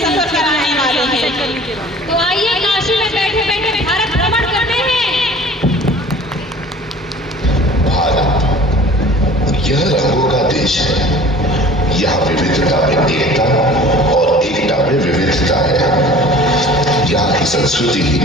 सफर कराने वाले हैं। तो आइए काशी में बैठे बैठे भारत भ्रमण करते हैं। भारत यह रंगों का देश है। यहाँ विविधता में एकता और एकता में विविधता है। यहाँ की संस्कृति ही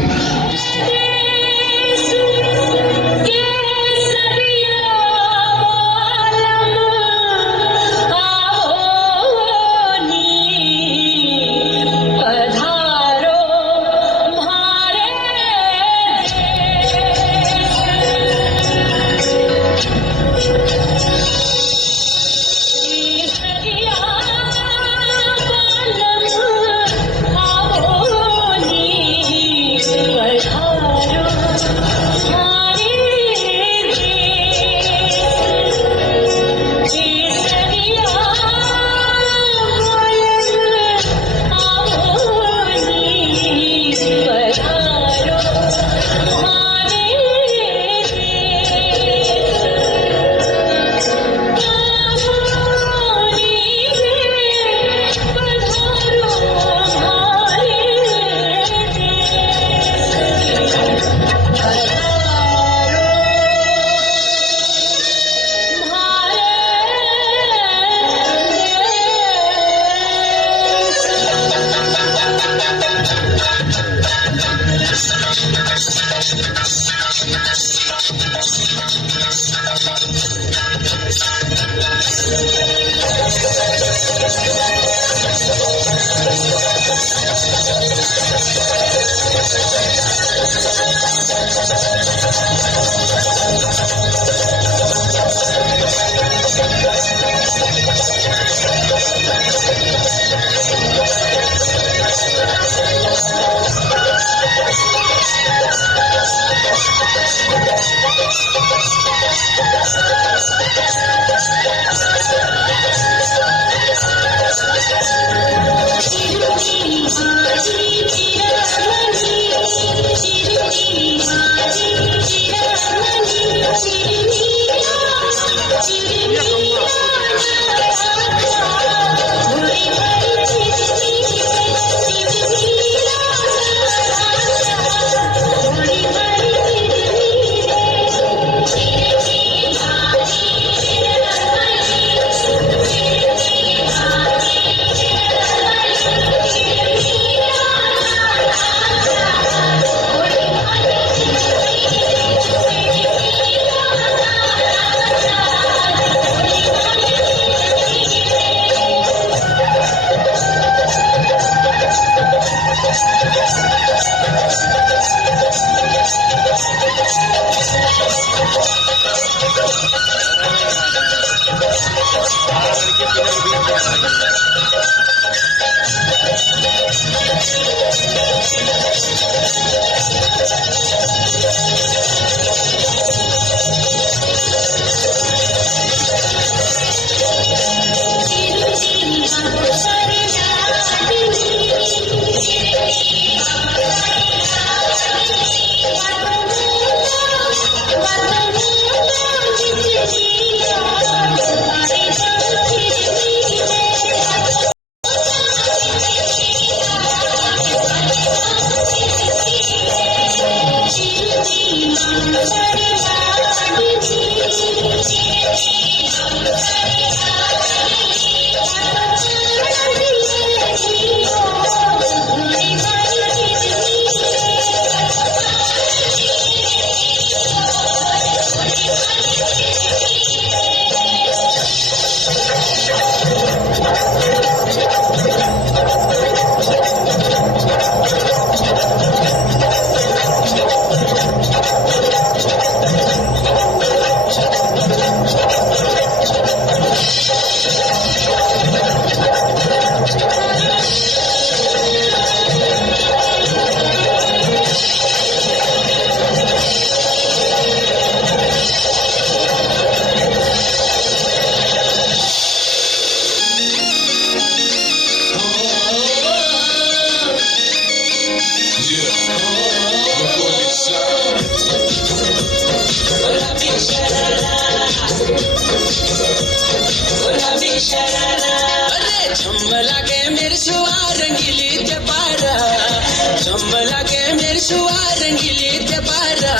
अम्बला के मेरी सुआ रंगीली ते बारा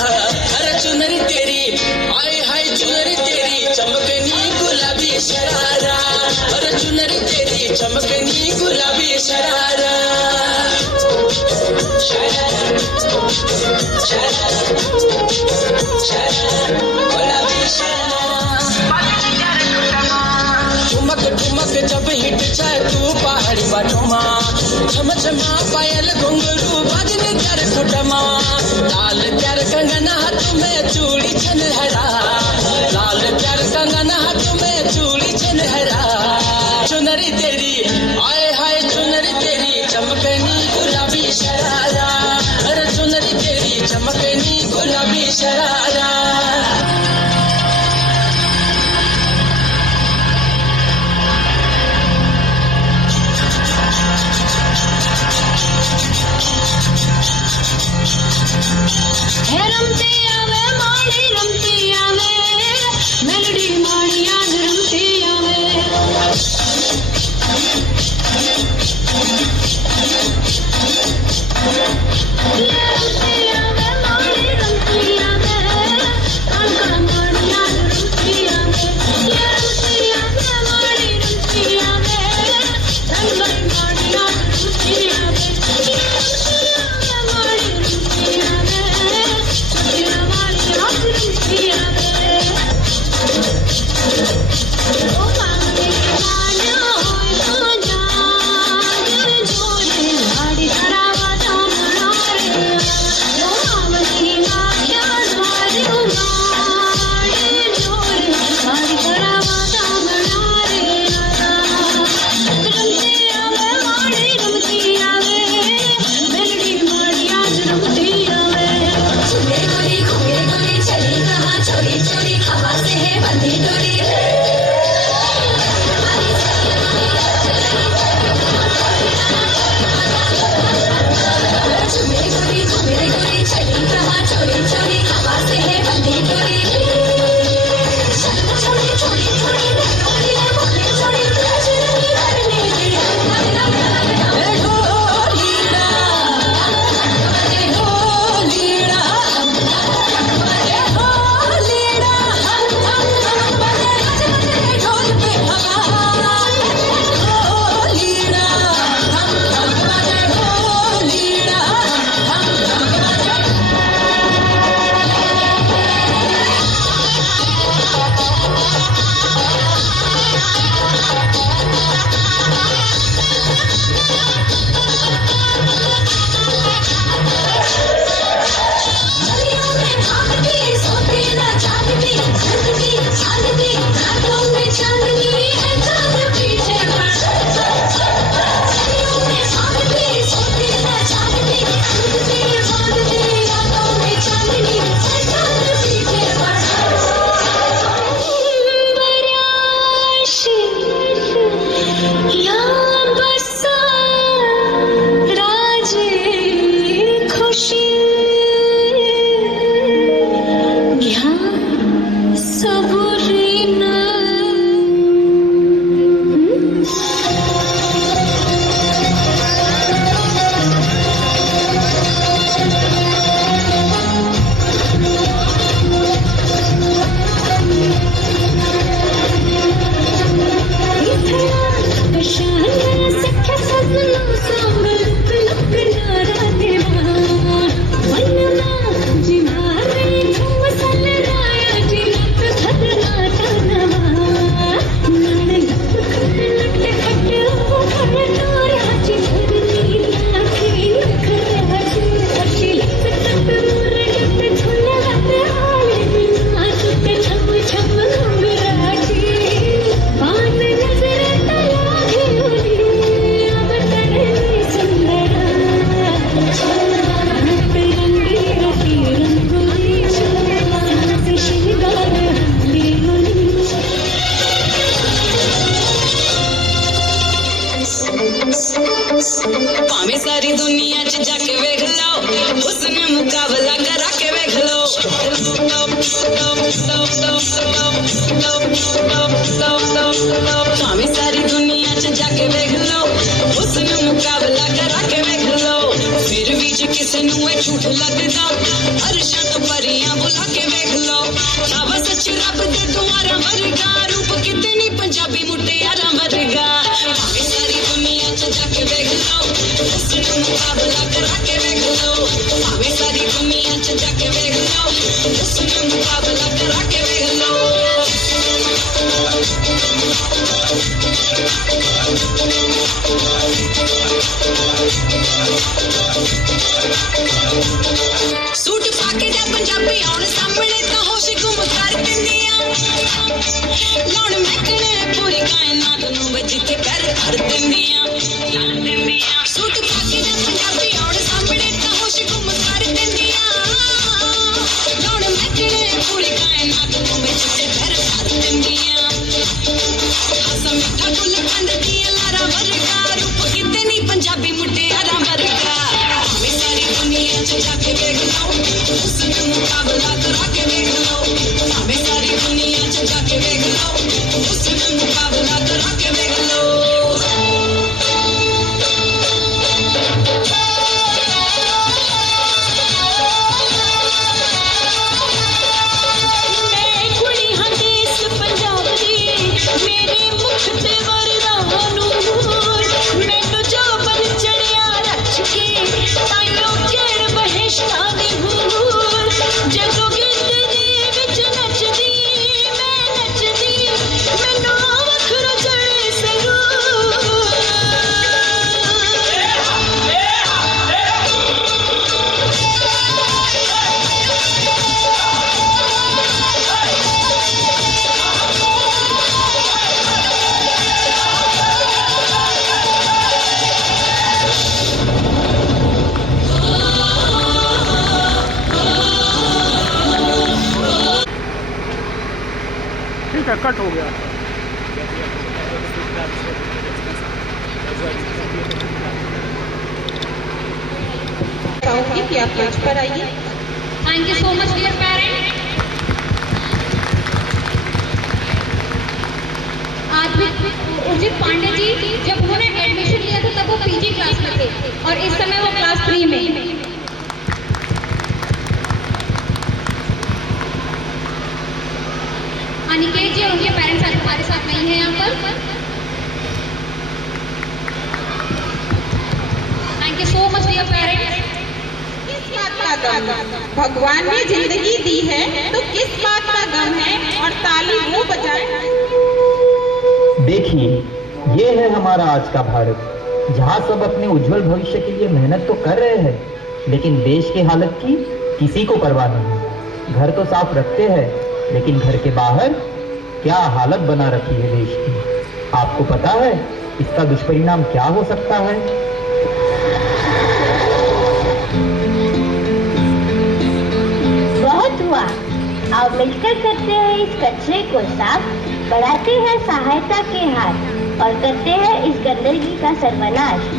अरे चुनरी तेरी हाय हाय चुनरी तेरी चमकनी गुलाबी शरारा अरे चुनरी तेरी चमकनी गुलाबी शरारा ठुमक ठुमक जब हिट जाए तू पहाड़ी बाटोमा छम छमा पायल घुंघरू बाजने कर खुटमा लाल प्यार कंगना हाथ में चूड़ी छनहरा लाल प्यार कंगना हाथ में चूड़ी छनहरा चुनरी तेरी आए हाय चुनरी तेरी चमकनी गुलाबी शरारा अरे चुनरी तेरी चमकनी गुलाबी शरारा रमते आवे माड़ी रमते आवे मेलडी माड़ी आज रमते आवे रमते आवे माड़ी रमते आवे अंका माड़ी आज रमते आवे रमते आवे माड़ी रमते आवे रंगई माड़ी आज रमते आवे माड़ी रमते आवे भावे सारी दुनिया च जाके वेख लो उसने मुकाबला करा के वेख लो भावे सारी दुनिया च जाके वेख लो उसने मुकाबला करा के वेख लो फिर भी किसे नूए झूठ लगदा अरशां तो परियां बुला के वेख लो बाबा सच्ची रब दे दुआरा वर्गा रूप कितनी पंजाबी मुटियारा वर्गा भावे सारी दुनिया च जाके वेख लो उसनू मुकाबला करा के वेख लो भावे सारी दुनिया च जाके वेख लो उसनू मुकाबला करा के वेख लो सूट पाके जा पंजाबी आउण सामने तां होश गुम कर दिंदियां लौण महकने पूरी कायनात नूं जिथे पैर धर दिंदियां सूट पाके जा पंजाबी आउण सामने तां होश गुम कर दिंदियां लौण महकने पूरी कायनात नूं जिथे पैर धर दिंदियां हस मिठा गुल कंद दियां लारा वर्गा रूप कितनी पंजाबी मुटियारा वर्गा भावे सारी दुनिया च जाके वेख लो उसनू मुकाबला करा के वेख लो भावे सारी दुनिया च जाके वेख लो उसनू मुकाबला करा के वेख लो मैं कुड़ी हां देश पंजाब दी मेरे मुख ते वरदा नूर मैनू जो बल चढ़िया रच के ताइयों केड़ बहिश्ता दी हूर जदों गिद्ध दी विच नचदी मैं नचदी मैनू वखरो चढ़े संगूर ठीक है, कट हो गया। चाहूंगी कि आप मंच पर आइए। Thank you so much dear parents. आज भी उर्जित पांडे जी जब उन्होंने एडमिशन लिया था तब वो पीजी क्लास में थे और इस समय वो क्लास 3 में। अनिकेत जी और उनके पेरेंट्स आज हमारे साथ नहीं है यहाँ पर। Thank you so much dear parents. किस बात का गम भगवान ने जिंदगी दी है तो किस बात का गम है और ताली वो बजाए। देखिए, ये है हमारा आज का भारत, जहाँ सब अपने उज्जवल भविष्य के लिए मेहनत तो कर रहे हैं, लेकिन देश की हालत की किसी को परवाह नहीं। घर तो साफ रखते हैं, लेकिन घर के बाहर क्या हालत बना रखी है देश की। आपको पता है इसका दुष्परिणाम क्या हो सकता है? बहुत हुआ, आओ मिलकर करते हैं इस कचरे को साफ, बढ़ाते हैं सहायता के हाथ और करते हैं इस गंदगी का सर्वनाश।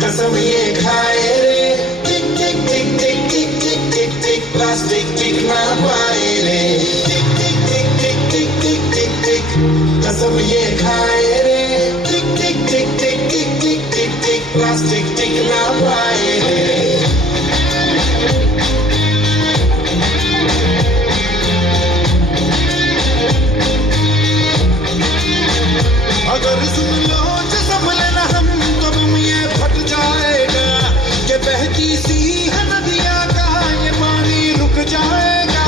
कसम ये खाए रे टिक टिक टिक टिक टिक टिक टिक टिक प्लास्टिक टिक ना पाए रे टिक टिक टिक टिक टिक टिक टिक टिक कसम ये खाए रे टिक टिक टिक टिक टिक टिक टिक टिक प्लास्टिक टिक ना पाए रे। अगर सुन लो जो संभले ना हम तो बम ये फट जाएगा कि बहती सी है नदियाँ का ये पानी रुक जाएगा।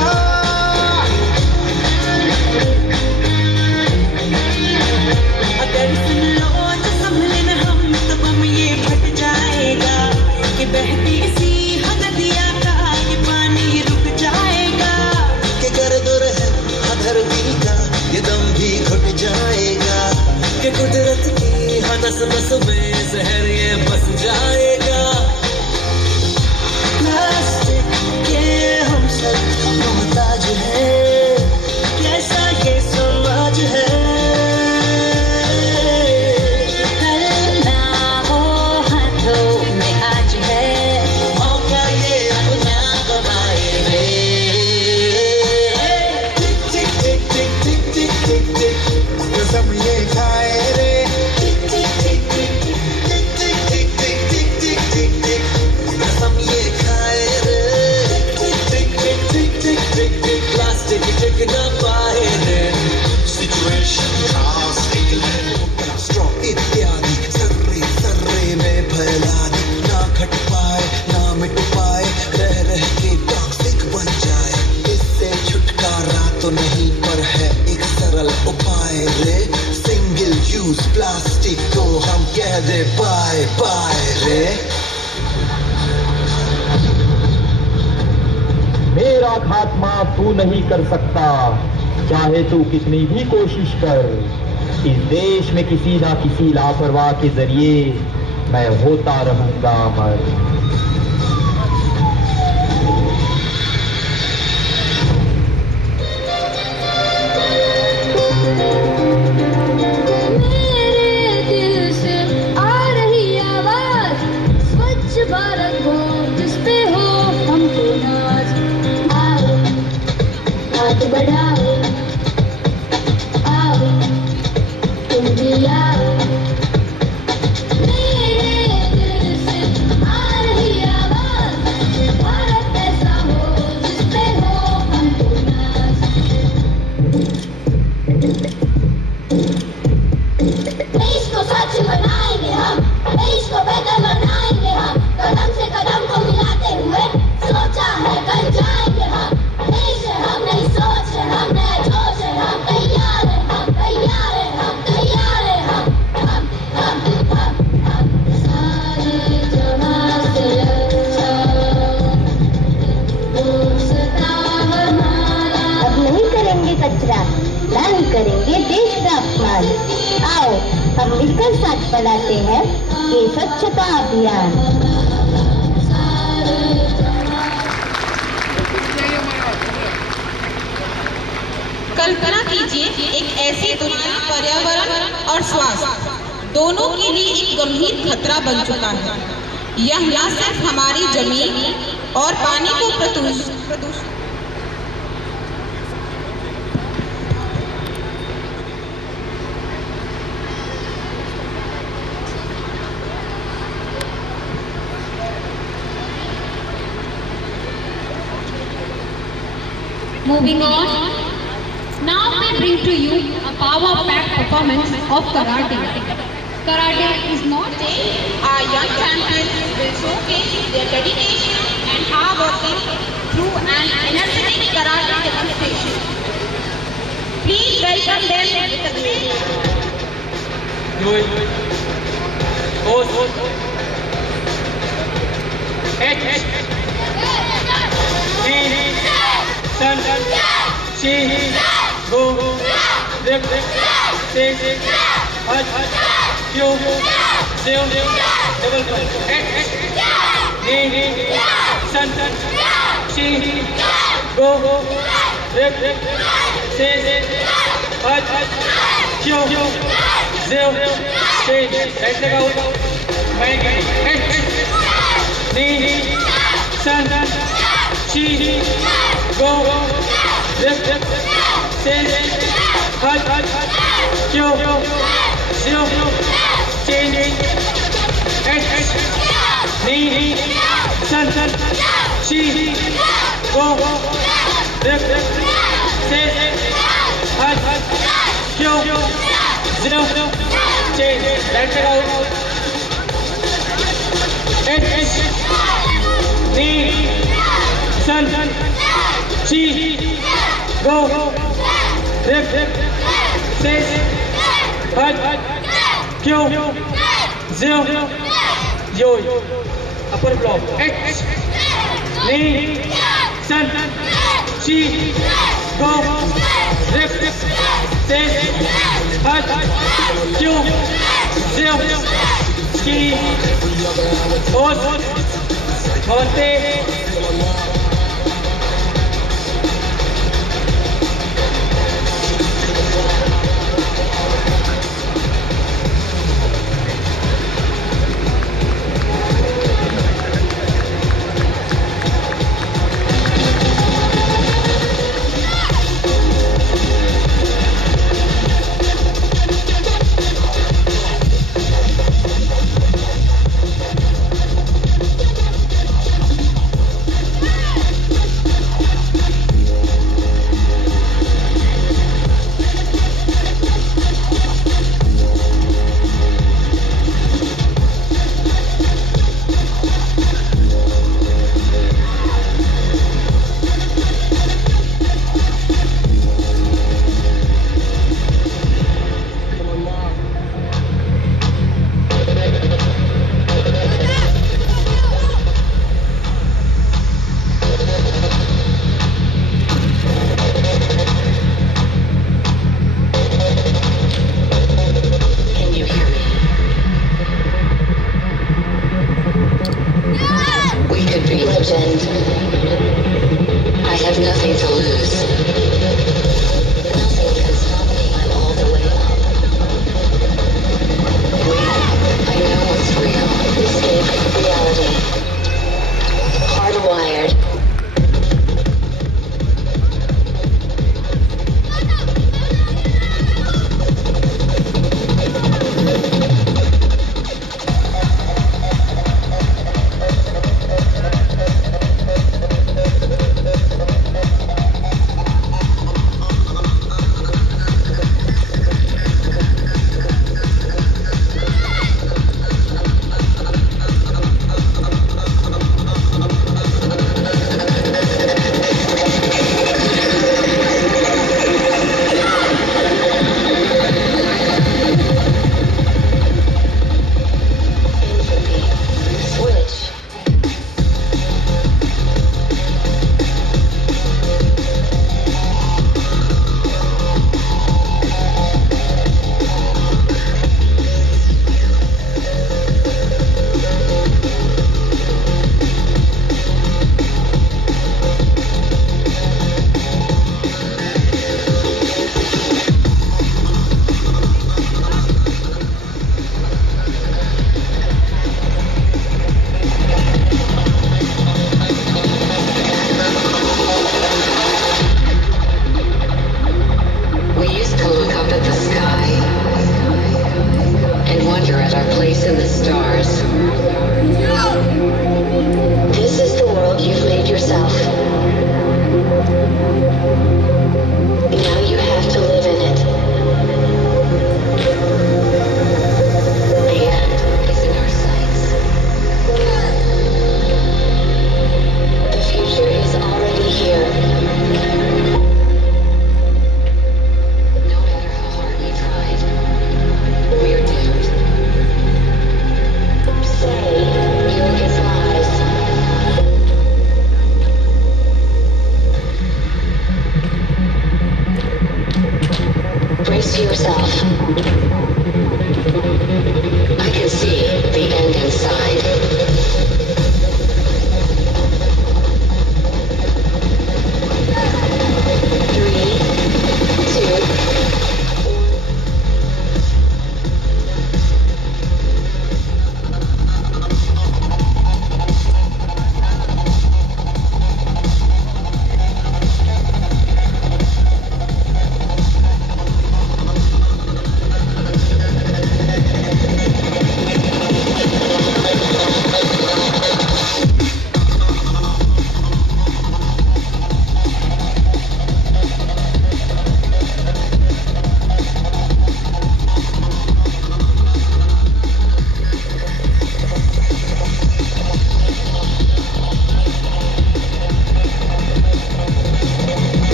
नस नस में जहर ये बस जाएगा। प्लास्टिक के हम सब मोहताज हैं, कैसा ये समाज है। कसम ये खाए रे, टिक टिक टिक टिक टिक टिक टिक टिक टिक टिक टिक, कसम ये खाए रे, टिक टिक टिक टिक टिक टिक, प्लास्टिक टिक ना पाए रे। सिचुएशन ड्रास्टिक, स्ट्रॉ इत्यादि सर्रे सर्रे में फैला दी, ना घट पाए ना मिट पाए, रह रह के टॉक्सिक बन जाए। इससे छुटकारा तो नहीं पर है एक सरल उपाय रे, सिंगल यूज प्लास्टिक को हम कह दे बाय बाय रे। मेरा खात्मा तू नहीं कर सकता, चाहे तू कितनी भी कोशिश कर। इस देश में किसी ना किसी लापरवाह के जरिए मैं होता रहूंगा अमर। मेरे दिल से आ रही आवाज, स्वच्छ भारत हो जिस पे हो हमको नाज। आओ हाथ बढ़ाओ, आओ तुम भी आओ। मेरे दिल से आ रही आवाज, भारत ऐसा हो जिस पे हो हमको नाज। देश को स्वच्छ बनाएंगे हम, देश को बेहतर बनाएंगे हम, कदम से कदम को मिलाते हुए सोचा है बन जाएंगे हम। देश है हम, नहीं सोच है हम, नया जोश है हम, तैयार है हम, तैयार है हम, तैयार है हम सारे जहां से अच्छा दोस्ता हमारा। अब नहीं करेंगे कचरा, ना ही करेंगे देश का अपमान। आओ हम मिलकर साथ बढ़ाते हैं ये स्वच्छता अभियान। कल्पना कीजिए एक ऐसी दुनिया पर्यावरण और स्वास्थ्य दोनों के लिए एक गंभीर खतरा बन चुका है। यह न सिर्फ हमारी जमीन और पानी को प्रदूषित Moving on, now we bring to you a power-packed performance of karate. Karate is not Our young champions will showcase their dedication and hard working through an energetic karate demonstration. Please welcome them with a great Do it. Pose. H. Sun, Shi, Go, Rip, Say, Hut, Q, Zil, Double H, Sun, Shi, Go, Rip, Say, Hut, Q, Zil, Say, right leg out, right, H, Sun, Shi, Go, Rip, Say, Hut, Q, Zil, Change, H, Sun, Shi, Go, Rip, Say, Hut, Q, Zil, Change, right leg out, H, Sun, Chi, Go, Rip, Say, Hut, Q, Zil, Yo, upper block, H, Sun, Chi, Go, Rip, Say, Hut, Q, Brasil, ski, os, monte.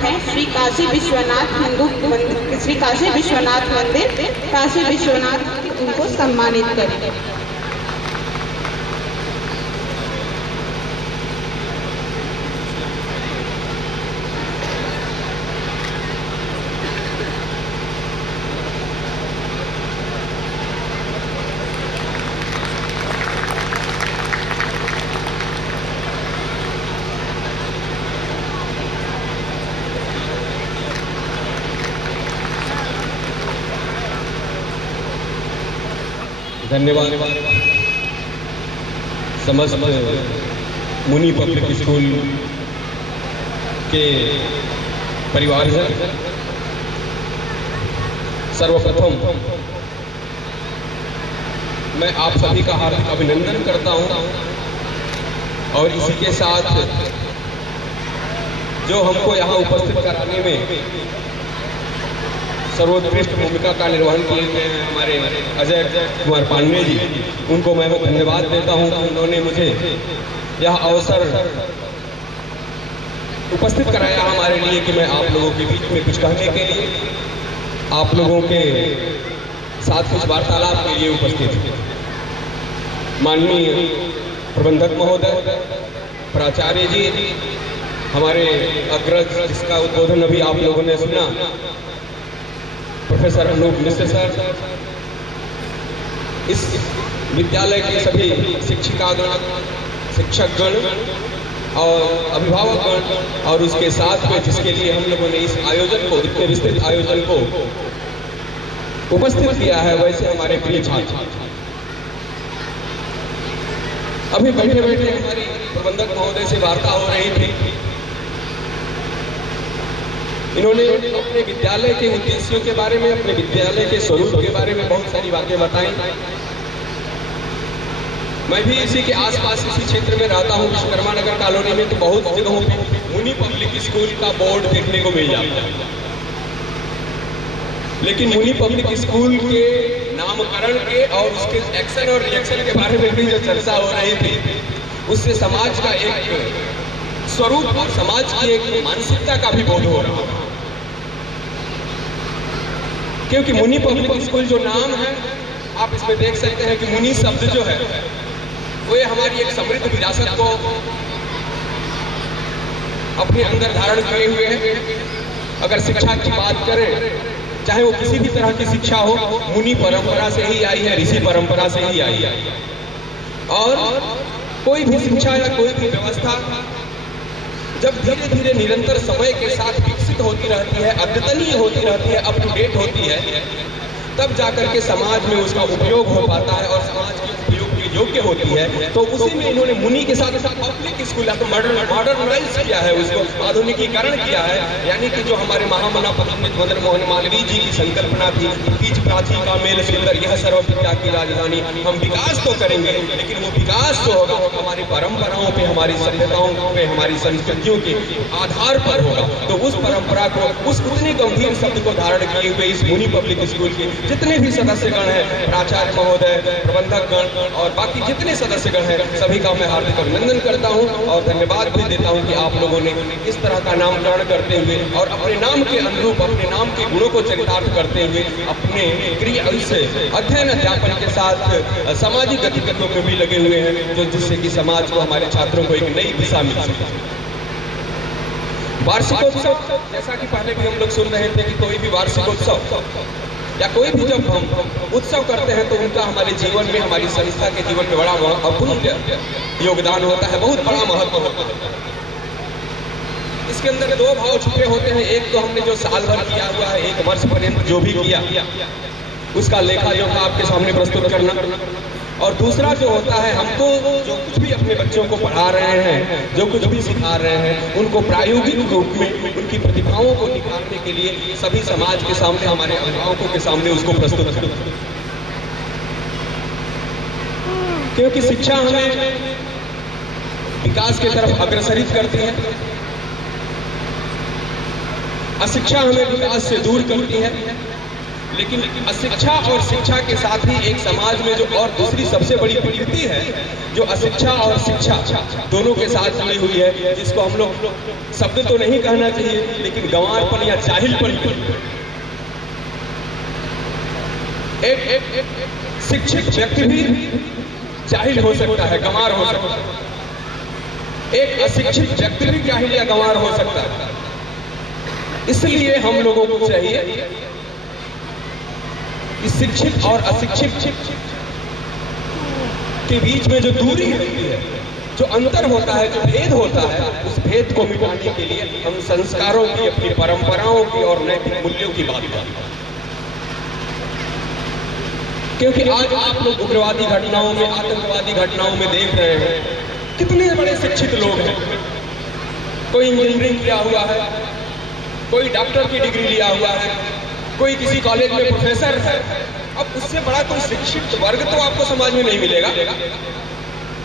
हैं श्री काशी विश्वनाथ मंदिर काशी विश्वनाथ, उनको सम्मानित करें। धन्यवाद समस्त मुनि public school के परिवारजन। सर्वप्रथम मैं आप सभी का हार्दिक अभिनंदन करता हूं और इसी के साथ जो हमको यहाँ उपस्थित कराने में सर्वोत्कृष्ट भूमिका का निर्वहन किए गए हैं हमारे अजय कुमार पांडे जी, उनको मैं धन्यवाद देता हूं कि उन्होंने मुझे यह अवसर उपस्थित कराया हमारे लिए कि मैं आप लोगों के बीच में कुछ कहने के लिए, आप लोगों के साथ कुछ वार्तालाप के लिए उपस्थित हूं। माननीय प्रबंधक महोदय, प्राचार्य जी, हमारे अग्रज जिसका उद्बोधन अभी आप लोगों ने सुना, प्रोफेसर अनूप मिश्र सर, इस विद्यालय के सभी शिक्षिकागण, शिक्षकगण और अभिभावकगण और उसके साथ में जिसके लिए हम लोगों ने इस आयोजन को, इतने विस्तृत आयोजन को उपस्थित किया है, वैसे हमारे प्रिय छात्र। अभी बैठे बैठे हमारी प्रबंधक महोदय से वार्ता हो रही थी। इन्होंने अपने विद्यालय के उद्देश्यों के बारे में, अपने विद्यालय के स्वरूप के बारे में बहुत सारी बातें बताई। मैं भी इसी के आसपास इसी क्षेत्र में रहता हूँ, विश्वकर्मा नगर कॉलोनी में, तो बहुत जगहों पे मुनि पब्लिक स्कूल का बोर्ड देखने को मिल जाता है। लेकिन मुनि पब्लिक स्कूल के नामकरण के और उसके एक्शन और रिएक्शन के बारे में भी जो चर्चा हो रही थी, उससे समाज का एक स्वरूप और समाज की एक मानसिकता का भी बोध हो रहा है। क्योंकि मुनि पब्लिक स्कूल जो नाम है, आप इसमें देख सकते हैं कि मुनि शब्द जो है वो ये हमारी एक समृद्ध विरासत को अपने अंदर धारण किए हुए है। अगर शिक्षा की बात करें, चाहे वो किसी भी तरह की शिक्षा हो, मुनि परंपरा से ही आई है, ऋषि परंपरा से ही आई है। और कोई भी शिक्षा या कोई भी व्यवस्था जब धीरे धीरे निरंतर समय के साथ विकसित होती रहती है, अद्यतनीय होती रहती है, अप टू डेट होती है, तब जाकर के समाज में उसका उपयोग हो पाता है और समाज के उपयोग के योग्य होती है। तो उसी में इन्होंने मुनि के साथ साथ पब्लिक स्कूल मॉडर्नाइज किया है, उसको आधुनिकीकरण किया है। यानी कि जो हमारे महामना पंडित मदन मोहन मालवीय जी की संकल्पना थी, बीच प्राची का मेल सुंदर यह सर्व विद्या की राजधानी, हम विकास तो करेंगे लेकिन वो विकास जो होगा हमारी परंपराओं पे, हमारी सभ्यताओं पे, हमारी संस्कृतियों के आधार पर होगा। तो उस परंपरा को, उस उतने गंभीर शब्द को धारण किए हुए इस मुनि पब्लिक स्कूल के जितने भी सदस्यगण हैं, प्राचार्य महोदय, प्रबंधकगण और बाकी जितने सदस्यगण हैं, सभी का मैं हार्दिक अभिनंदन करता हूं और धन्यवाद भी देता हूं कि आप लोगों ने इस तरह का नामकरण करते हुए और अपने नाम के अनुरूप, अपने नाम के गुणों को चरितार्थ करते हुए अपने क्रिया से अध्ययन अध्यापन के साथ सामाजिक गतिविधियों में भी लगे हुए हैं, जो जिससे कि समाज को, हमारे छात्रों को एक नई दिशा मिल सके। वार्षिकोत्सव, जैसा कि पहले भी हम लोग सुन रहे थे कि कोई भी वार्षिकोत्सव या कोई भी जब हम उत्सव करते हैं तो उनका हमारे जीवन में, हमारी संस्था के जीवन में बड़ा अपूर्व योगदान होता है, बहुत बड़ा महत्व होता है। इसके अंदर दो भाव छुपे होते हैं। एक तो हमने जो साल भर किया हुआ है, एक वर्ष पर्यंत जो भी किया, उसका लेखा जोखा आपके सामने प्रस्तुत करना, और दूसरा जो होता है हमको जो कुछ भी अपने बच्चों को पढ़ा रहे हैं, जो कुछ भी सिखा रहे हैं, उनको प्रायोगिक रूप में उनकी प्रतिभाओं को निखारने के लिए सभी समाज के सामने, हमारे अभिभावकों के सामने उसको प्रस्तुत करना। क्योंकि शिक्षा हमें विकास की तरफ अग्रसरित करती है, अशिक्षा हमें विकास से दूर करती है। लेकिन अशिक्षा और शिक्षा के साथ ही एक समाज में जो और दूसरी सबसे बड़ी प्रवृत्ति है, जो अशिक्षा और शिक्षा दोनों के साथ जुड़ी हुई है, जिसको हम लोग शब्द तो नहीं कहना चाहिए, लेकिन गंवारपन या जाहिलपन। एक शिक्षित व्यक्ति भी जाहिल हो सकता है, गंवार हो सकता है। एक अशिक्षित व्यक्ति भी जाहिल या गंवार हो सकता है। इसलिए हम लोगों को चाहिए कि शिक्षित और अशिक्षित के बीच में जो दूरी होती है, जो अंतर होता है, जो भेद होता है, उस भेद को मिटाने के लिए हम संस्कारों की, अपनी परंपराओं की और नैतिक मूल्यों की बात करते हैं। क्योंकि आज आप लोग उग्रवादी घटनाओं में, आतंकवादी घटनाओं में देख रहे हैं कितने बड़े शिक्षित लोग हैं। कोई इंजीनियरिंग किया हुआ है, कोई डॉक्टर की डिग्री लिया हुआ है, कोई किसी कॉलेज में प्रोफेसर है। अब उससे बड़ा कोई शिक्षित वर्ग तो आपको समाज में नहीं मिलेगा,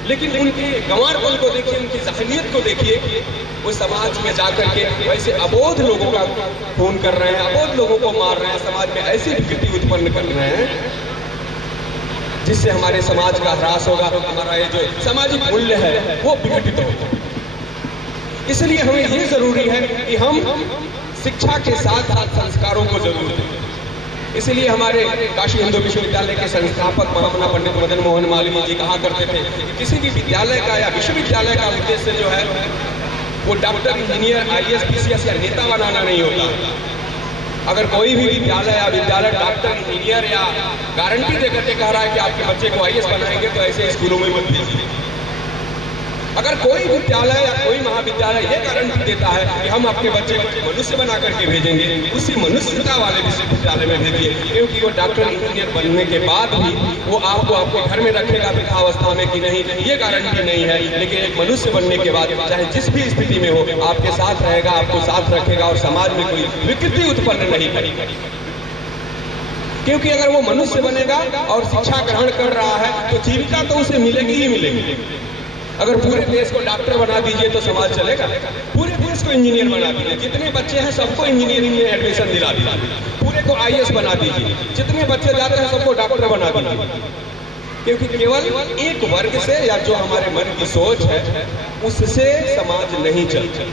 लेकिन उनके गंवारपन को देखिए, उनकी जाहिलियत को देखिए। वो समाज में जाकर के वैसे अबोध लोगों का खून कर रहे हैं, अबोध लोगों को मार रहे हैं, समाज में ऐसी विकृति उत्पन्न कर रहे हैं जिससे हमारे समाज का ह्रास होगा, हमारा ये जो सामाजिक मूल्य है वो विघटित होगा। इसलिए हमें ये जरूरी है कि हम शिक्षा के साथ साथ संस्कारों को जरूर दें। इसलिए हमारे काशी हिंदू विश्वविद्यालय के संस्थापक महामना पंडित मदन मोहन मालवीय जी कहा करते थे कि किसी भी विद्यालय का या विश्वविद्यालय का उद्देश्य जो है वो डॉक्टर, इंजीनियर, IAS, PCS या नेता बनाना नहीं होता। अगर कोई भी विद्यालय या विद्यालय डॉक्टर, इंजीनियर या गारंटी देकर के कह रहा है कि आपके बच्चे को IAS बनाएंगे, तो ऐसे स्कूलों में मत भेजिए। अगर कोई विद्यालय या कोई महाविद्यालय ये गारंटी देता है कि हम अपने बच्चे को मनुष्य बना करके भेजेंगे, उसी मनुष्यता वाले विश्वविद्यालय में भेजिए। क्योंकि वो डॉक्टर, इंजीनियर बनने के बाद भी वो आपको आपके घर में रखेगा वृद्धावस्था में कि नहीं, ये गारंटी नहीं है। लेकिन एक मनुष्य बनने के बाद चाहे जिस भी स्थिति में हो, आपके साथ रहेगा, आपको साथ रखेगा और समाज में कोई विकृति उत्पन्न नहीं करेगा। क्योंकि अगर वो मनुष्य बनेगा और शिक्षा ग्रहण कर रहा है तो जीविका तो उसे मिलेगी ही मिलेगी। अगर पूरे देश को डॉक्टर बना दीजिए तो समाज चलेगा? पूरे देश को इंजीनियर बना दीजिए, जितने बच्चे हैं सबको इंजीनियरिंग में एडमिशन दिला दीजिए। पूरे को IAS बना दीजिए, जितने बच्चे जाते हैं सबको डॉक्टर बना दीजिए। क्योंकि केवल एक वर्ग से या जो हमारे मन की सोच है उससे समाज नहीं चलता।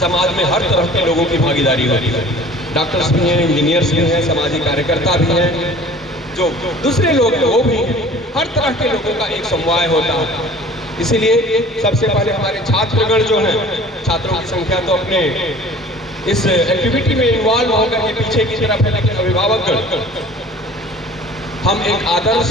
समाज में हर तरह के लोगों की भागीदारी होती है। डॉक्टर्स भी हैं, इंजीनियर्स भी हैं, सामाजिक कार्यकर्ता भी हैं, जो दूसरे लोग हैं वो भी, हर तरह के लोगों का एक समवाय होता है। इसीलिए सबसे पहले हमारे छात्रगण जो हैं, छात्रों की संख्या तो अपने इस एक्टिविटी में इन्वॉल्व होकर के पीछे की तरफ है, लेकिन अभिभावकगण हम एक आदर्श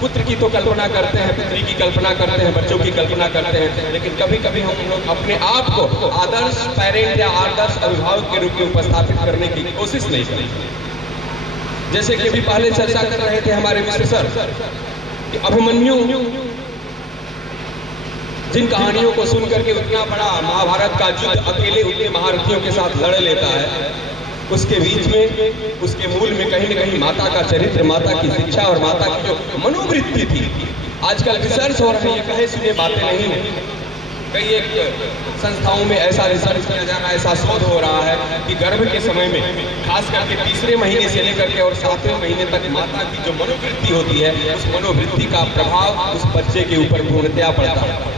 पुत्र की तो कल्पना करते हैं, पुत्री की कल्पना करते हैं, बच्चों की कल्पना करते हैं, लेकिन कभी कभी हम लोग अपने आप को आदर्श पेरेंट या आदर्श अभिभावक के रूप में उपस्थापित करने की कोशिश नहीं करते। जैसे कि अभी पहले चर्चा कर रहे थे हमारे मिस्टर सर कि अभिमन्यु जिन कहानियों को सुनकर के उतना बड़ा महाभारत का युद्ध अकेले उतने महारथियों के साथ लड़ लेता है, उसके बीच में, उसके मूल में कहीं न कहीं माता का चरित्र, माता की शिक्षा और माता की जो मनोवृत्ति थी। आजकल रिसर्च हो रही है, कहे सुने बातें नहीं है। कई एक संस्थाओं में ऐसा रिसर्च किया जा रहा है, ऐसा शोध हो रहा है कि गर्भ के समय में, खास करके तीसरे महीने से लेकर के और 7वें महीने तक माता की जो मनोवृत्ति होती है, उस मनोवृत्ति का प्रभाव उस बच्चे के ऊपर पूर्णतया पड़ता है।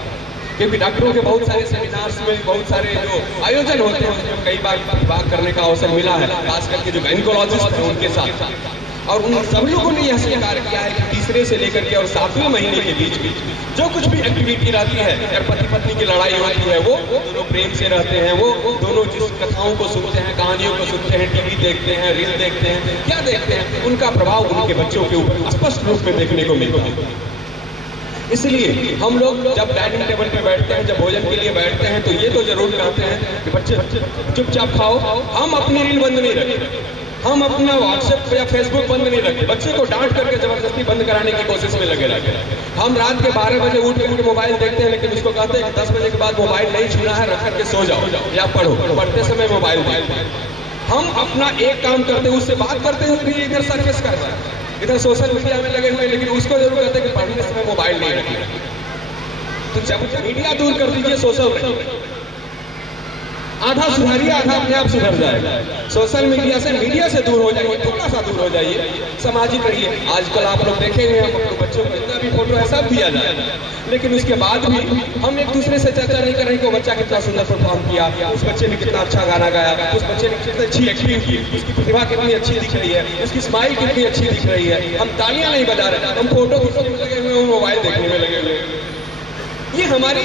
क्योंकि डॉक्टरों के बहुत सारे सेमिनार्स में, बहुत सारे जो आयोजन होते हैं उसमें कई बार बात करने का अवसर मिला है, खास करके जो गायनिकोलॉजिस्ट हैं उनके साथ। और उन सब लोगों ने यह स्वीकार किया है कि तीसरे से लेकर के और 7वें महीने के बीच में जो कुछ भी एक्टिविटी रहती है, अगर पति पत्नी की लड़ाई होती है, वो दोनों प्रेम से रहते हैं, वो दोनों जिस कथाओं को सुनते हैं, कहानियों को सुनते हैं, टीवी देखते हैं, रील देखते हैं, क्या देखते हैं, उनका प्रभाव उनके बच्चों के ऊपर स्पष्ट रूप में देखने को मिलता है। इसलिए हम लोग जब डाइनिंग टेबल पे बैठते हैं, जब भोजन के लिए बैठते हैं, तो ये तो जरूर कहते हैं कि बच्चे चुपचाप खाओ। हम अपनी रील बंद नहीं रखते, हम अपना व्हाट्सएप या फेसबुक बंद नहीं रखते, बच्चे को डांट करके जबरदस्ती बंद कराने की कोशिश में लगे रहते हैं। हम रात के 12 बजे उठ करके मोबाइल देखते हैं, लेकिन उसको कहते हैं कि 10 बजे के बाद मोबाइल नहीं छूना है, रख करके सो जाओ या पढ़ो। पढ़ते समय मोबाइल देखते हैं। हम अपना एक काम करते हैं, उससे बात करते हुए भी इधर सर्विस कर रहे हैं, इधर सोशल मीडिया में लगे हुए, लेकिन उसको जरूर कहते हैं कि पढ़ने समय मोबाइल नहीं रखना। तो जब मीडिया दूर कर दीजिए, सोशल रखिए। आधा सुधारिए, आधा अपने आप सुधर जाएगा। सोशल मीडिया से दूर हो जाइए, थोड़ा सा दूर हो जाइए, सामाजिक रहिए। आजकल आप लोग देखेंगे हम अपने बच्चों को जितना भी फोटो है सब दिया जाए, लेकिन उसके बाद भी हम एक दूसरे से चर्चा नहीं कर रहे कि वो बच्चा कितना सुंदर परफॉर्म किया, उस बच्चे ने कितना अच्छा गाना गाया, उस बच्चे ने कितनी अच्छी एक्टिंग की, उसकी प्रतिभा कितनी अच्छी दिख रही है, उसकी स्माइल कितनी अच्छी दिख रही है। हम तालियां नहीं बजा रहे, हम फोटो में लगे हुए, मोबाइल देखने में लगे हुए। ये हमारी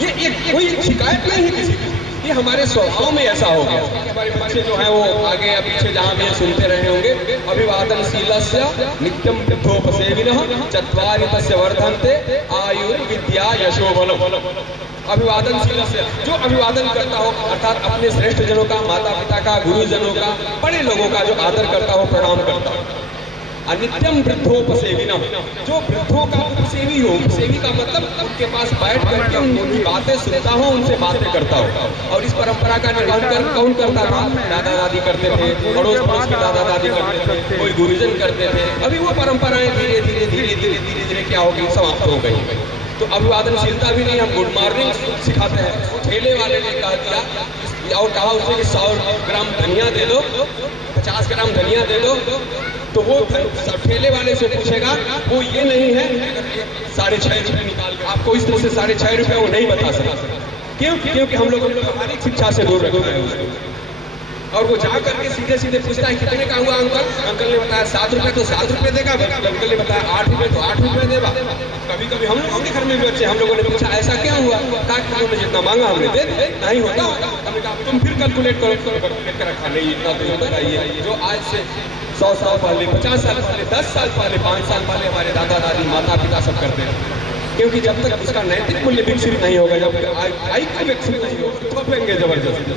ये कोई शिकायत नहीं है किसी की, ये हमारे स्वभाव में ऐसा हो गया। हमारे बच्चे जो हैं वो आगे या पीछे जहाँ भी सुनते रहे होंगे, अभिवादनशीलस्य नित्यम वृद्धोपसेविनः चत्वारि तस्य वर्धन्ते आयुर्विद्या यशोबलम्। अभिवादनशीलस्य, जो अभिवादन करता हो, अर्थात अपने श्रेष्ठ जनों का, माता पिता का, गुरुजनों का, बड़े लोगों का जो आदर करता हो, प्रणाम करता हो। अनित्यम वृद्धोपसेविनः, जो वृद्धों का उपसेवी हो, उपसेवी का मतलब उनके पास बैठ करके उनकी बातें सुनता हो, उनसे बातें करता हो। और इस परंपरा का निर्वहन कौन करता था? दादा दादी करते थे, पड़ोस पड़ोस के दादा दादी करते थे, कोई गुरुजन करते थे। अभी वो परंपराएं धीरे धीरे धीरे धीरे धीरे धीरे क्या हो गई, समाप्त हो गई। तो अभिवादनशीलता भी नहीं, हम गुड मॉर्निंग सिखाते हैं। ठेले वाले ने कह दिया और कहा उसने कि 100 ग्राम धनिया दे दो, 50 ग्राम धनिया दे दो, तो वो ठेले वाले से पूछेगा, वो ये नहीं है 6.5 रुपये निकाल कर आपको इस तरह से 6.5 रुपये वो नहीं बता सकता। क्यों? क्योंकि हम लोग व्यावहारिक शिक्षा से दूर रखते हैं उसको। और वो जा करके सीधे सीधे पूछता है कितने का हुआ अंकल? अंकल ने बताया 7 रुपये, तो 7 रुपये देगा। अंकल ने बताया 8 रुपये, तो 8 रुपये देगा। कभी कभी हम लोगों के घर में भी बच्चे, हम लोगों ने पूछा ऐसा क्या हुआ? कहा उन्होंने जितना मांगा हमने दे दिया, नहीं होता। हमने कहा तुम फिर कैलकुलेट करके रखा, नहीं इतना तो होता है। जो आज से 100 साल पहले, 50 साल पहले, 10 साल पहले, 5 साल पहले हमारे दादा दादी, माता पिता सब करते हैं। क्योंकि जब तक उसका नैतिक मूल्य विकसित नहीं होगा, जब आई विकसित नहीं होगा, थोपेंगे जबरदस्ती।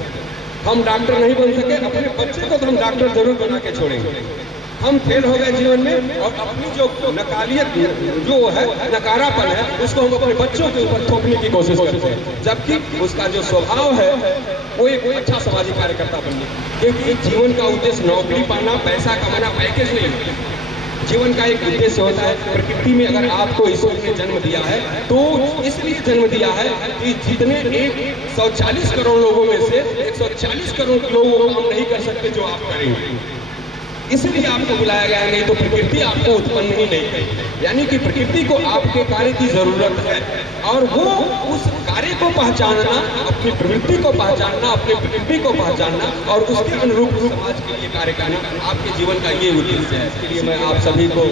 हम डॉक्टर नहीं बन सके, अपने बच्चे को तो हम डॉक्टर जरूर बना के छोड़ेंगे। हम फेल हो गए जीवन में, और अपनी जो नकारियत जो है, नकारापन है, उसको हम अपने बच्चों के ऊपर थोपने की कोशिश करते हैं, जबकि उसका जो स्वभाव है वो एक अच्छा सामाजिक कार्यकर्ता बनने। क्योंकि जीवन का उद्देश्य नौकरी पाना, पैसा कमाना, पैकेज नहीं होता। जीवन का एक उद्देश्य होता है। प्रकृति में अगर आपको ईश्वर ने जन्म दिया है तो इसलिए जन्म दिया है कि जितने 140 करोड़ लोगों में से 140 करोड़ लोगों को हम नहीं कर सकते जो आप करेंगे, इसलिए आपको बुलाया गया है। नहीं तो प्रकृति आपको उत्पन्न ही नहीं करेगी। यानी कि प्रकृति को आपके कार्य की जरूरत है, और वो उस कार्य को पहचानना, अपनी प्रवृत्ति को पहचानना, अपनी प्रकृति को पहचानना और उसके अनुरूप समाज के लिए कार्य करना आपके जीवन का ये उद्देश्य है। इसके लिए मैं आप सभी को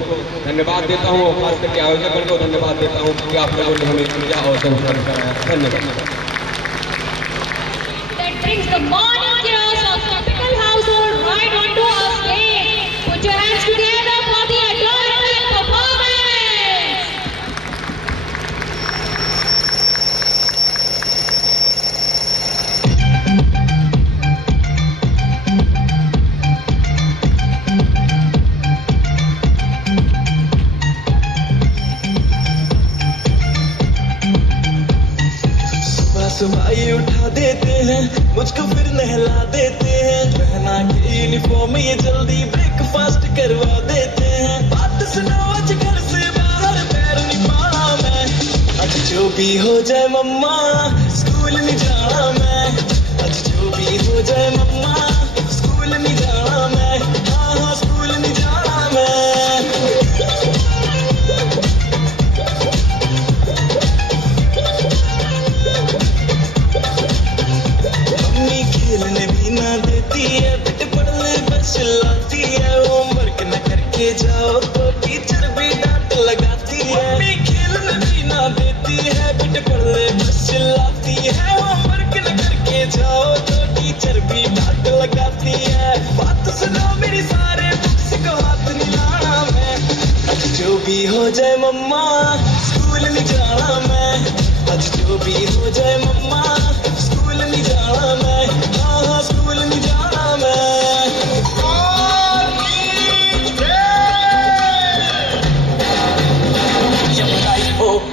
धन्यवाद देता हूँ, और खास करके आयोजकों को धन्यवाद देता हूँ कि आप लोगों ने हमें दिया अवसर कराया। धन्यवाद। Put your hands together for the adorable performance. सुबह सुबह ये उठा देते हैं मुझको, फिर नहला देते हैं, पहना के यूनिफॉर्म ये जल्दी ब्रेकफास्ट करवा देते हैं। बात सुनो आज घर से बाहर पैर नहीं पाना मैं, आज जो भी हो जाए मम्मा स्कूल नहीं जाना मैं, आज जो भी हो जाए मम्मा स्कूल नहीं जाना मैं, हाँ स्कूल नहीं जाना मैं। मम्मी खेलने भी ना देती है, बेटे पढ़ने बस चिल्लाती है, होमवर्क न करके जाओ तो टीचर भी डांट लगाती है। मम्मी खेलने भी ना देती है, बेटे पढ़ने बस चिल्लाती है, होमवर्क न करके जाओ तो टीचर भी डांट लगाती है। बात सुनो मेरी सारे बुक्स को हाथ नहीं लाना मैं, आज जो भी हो जाए मम्मा स्कूल नहीं जाना मैं, आज जो भी हो जाए मम्मा स्कूल नहीं जाना मैं, हाँ स्कूल नहीं जाना मैं।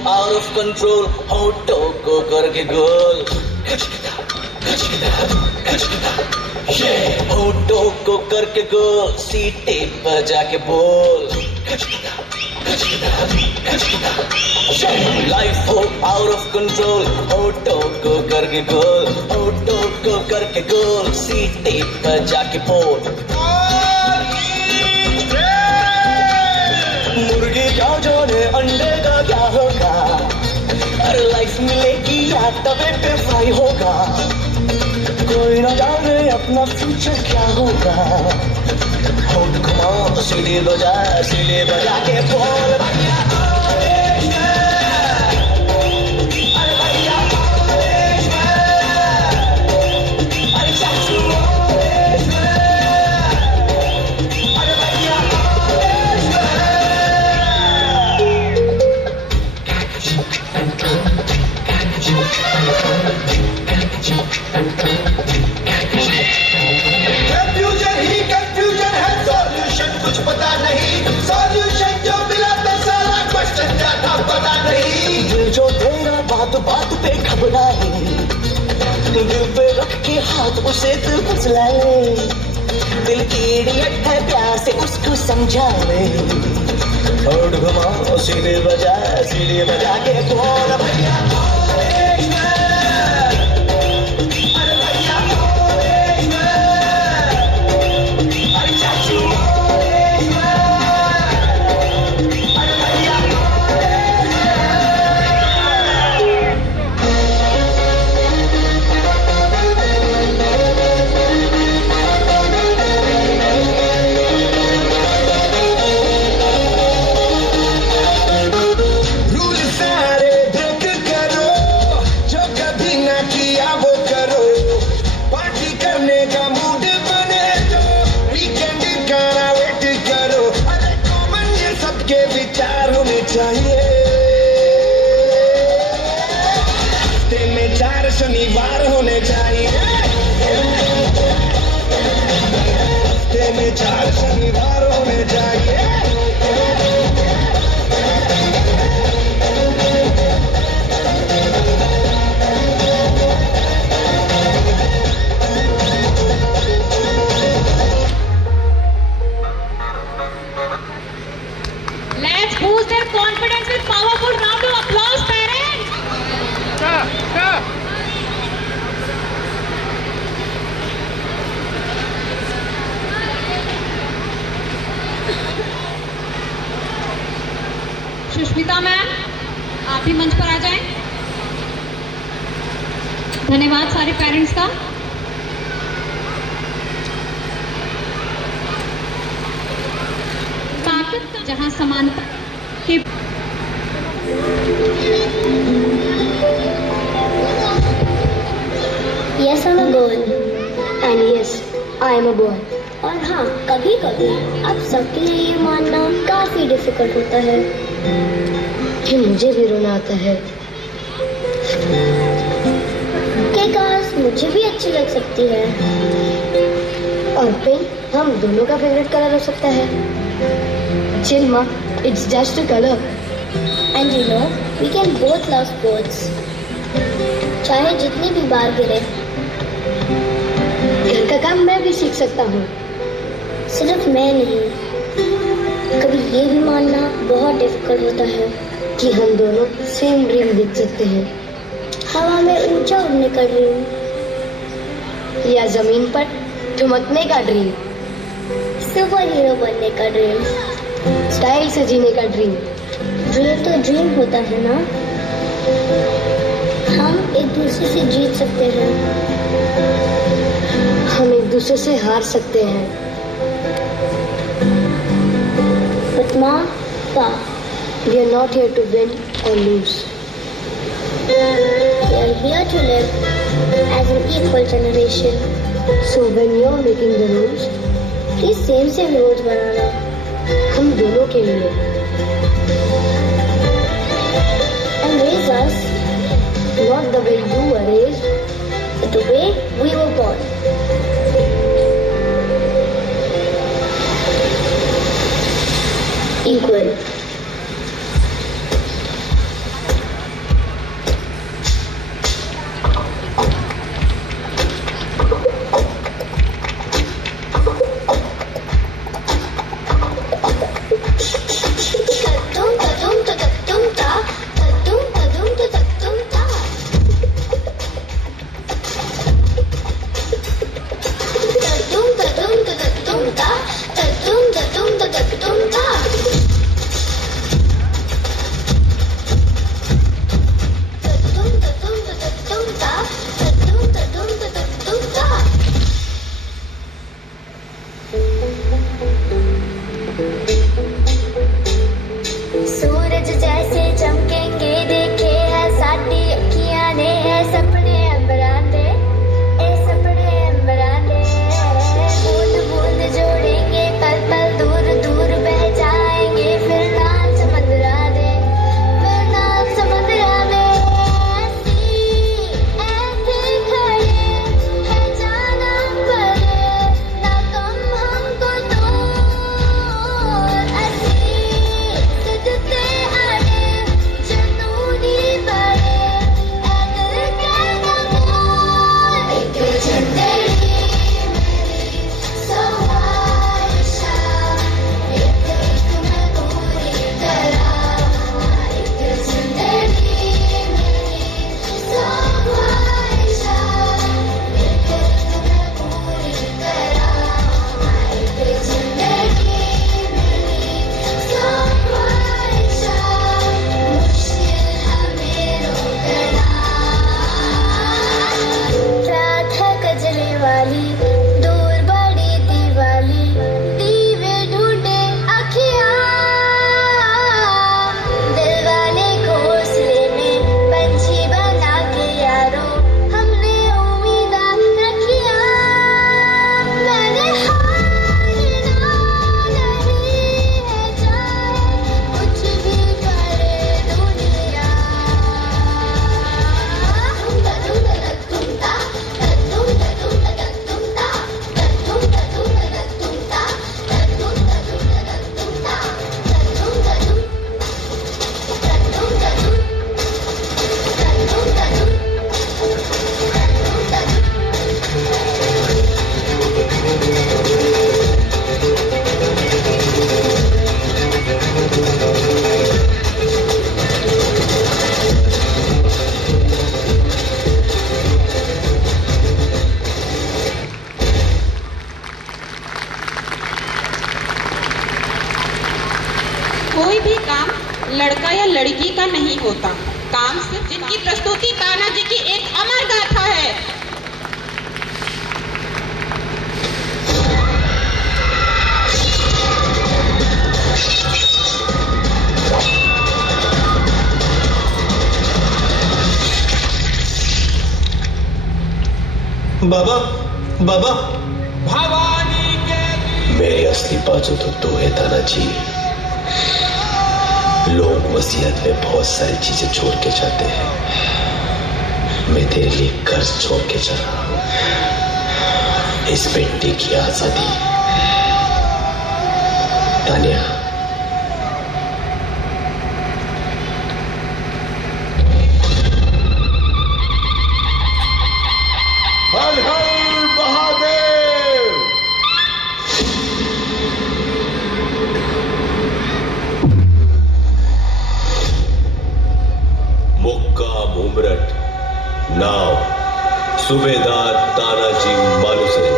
आउट ऑफ कंट्रोल होटो को करके गोल, होटो को करके गोल, सीटे पर जाके बोल, लाइफ हो आउट ऑफ कंट्रोल होटो को करके गोल, होटो को करके गोल सीट टेप पर जाके पोल मुर्गी क्या जाने अंडे का क्या होगा अरे लाइफ मिलेगी या तवे पे फ्राई होगा कोई ना जाने अपना फ्यूचर क्या होगा होठ घुमा सीढ़ी बजा के बोल भैया बात पे घबराए दिल पे रख के हाथ उसे दिल फुसलाए दिल की इडियट है प्यार से उसको समझाए होठ घुमा सीढ़ी बजा के बोल भैया शनिवार होने चाहिए हफ्ते में 4 शनिवार होने चाहिए Let's boost their confidence with powerful round of applause, parents. Sushmita ma'am, आप भी मंच पर आ जाएं। धन्यवाद सारे पेरेंट्स का। जहां समानता के Yes, I'm a girl. And yes, I am a boy. और हाँ, कभी कभी आप सबके लिए ये मानना काफी डिफिकल्ट होता है कि मुझे भी रोना आता है कि काश मुझे भी अच्छी लग सकती है और पिंक हम दोनों का फेवरेट कलर हो सकता है Chill ma, it's just a color. And you know, we can both love sports. चाहे जितनी भी बार गिरे घर का काम मैं भी सीख सकता हूँ सिर्फ मैं नहीं कभी ये भी मानना बहुत डिफिकल्ट होता है कि हम दोनों सेम ड्रीम देख सकते हैं हवा में ऊंचा उड़ने का ड्रीम या जमीन पर ठुमकने का ड्रीम सुपर हीरो बनने का ड्रीम स्टाइल से जीने का ड्रीम ड्रीम तो ड्रीम होता है ना हम एक दूसरे से जीत सकते हैं हम एक दूसरे से हार सकते हैं But Mom, Pa, we are not here to win or lose. We are here to live as an equal generation. So when you are making the rules, please same rules बनाना हम दोनों के लिए and raise us not the way you were raised but the way we were born equal बाबा बाबा भवानी के मेरे असली बाजू तो तू है तानाजी। लोग वसीयत में बहुत सारी चीजें छोड़ के जाते हैं, मैं तेरे लिए कर्ज छोड़ के जा रहा हूं, इस बेटे की आजादी। तानिया, हर हर महादेव। मुक्काम उमरठ, नाम सूबेदार तानाजी मालुसरे।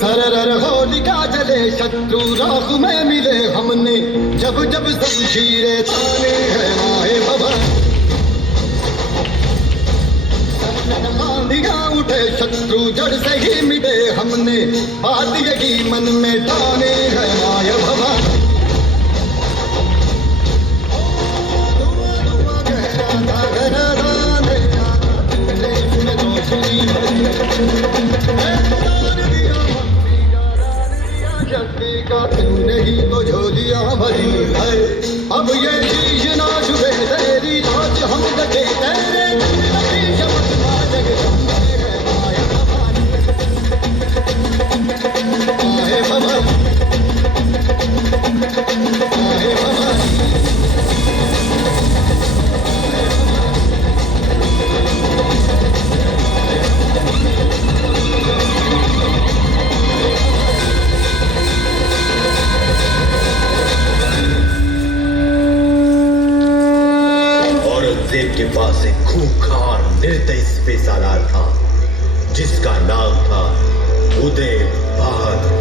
सरर होलिका जले शत्रु राख में मिले हमने, जब जब शमशीरें ताने हैं माए भवन। बांधिया उठे शत्रु जड़ से ही मिटे हमने, बात यही मन में ठाने हैं माए भवन। तूने ही तो झोलियां भरी है, अब ये चीज ना छुपे तेरी नाच हम डटे तेरे के पास एक खूंखार निर्दयी पेशादार था, जिसका नाम था उदय बहादुर।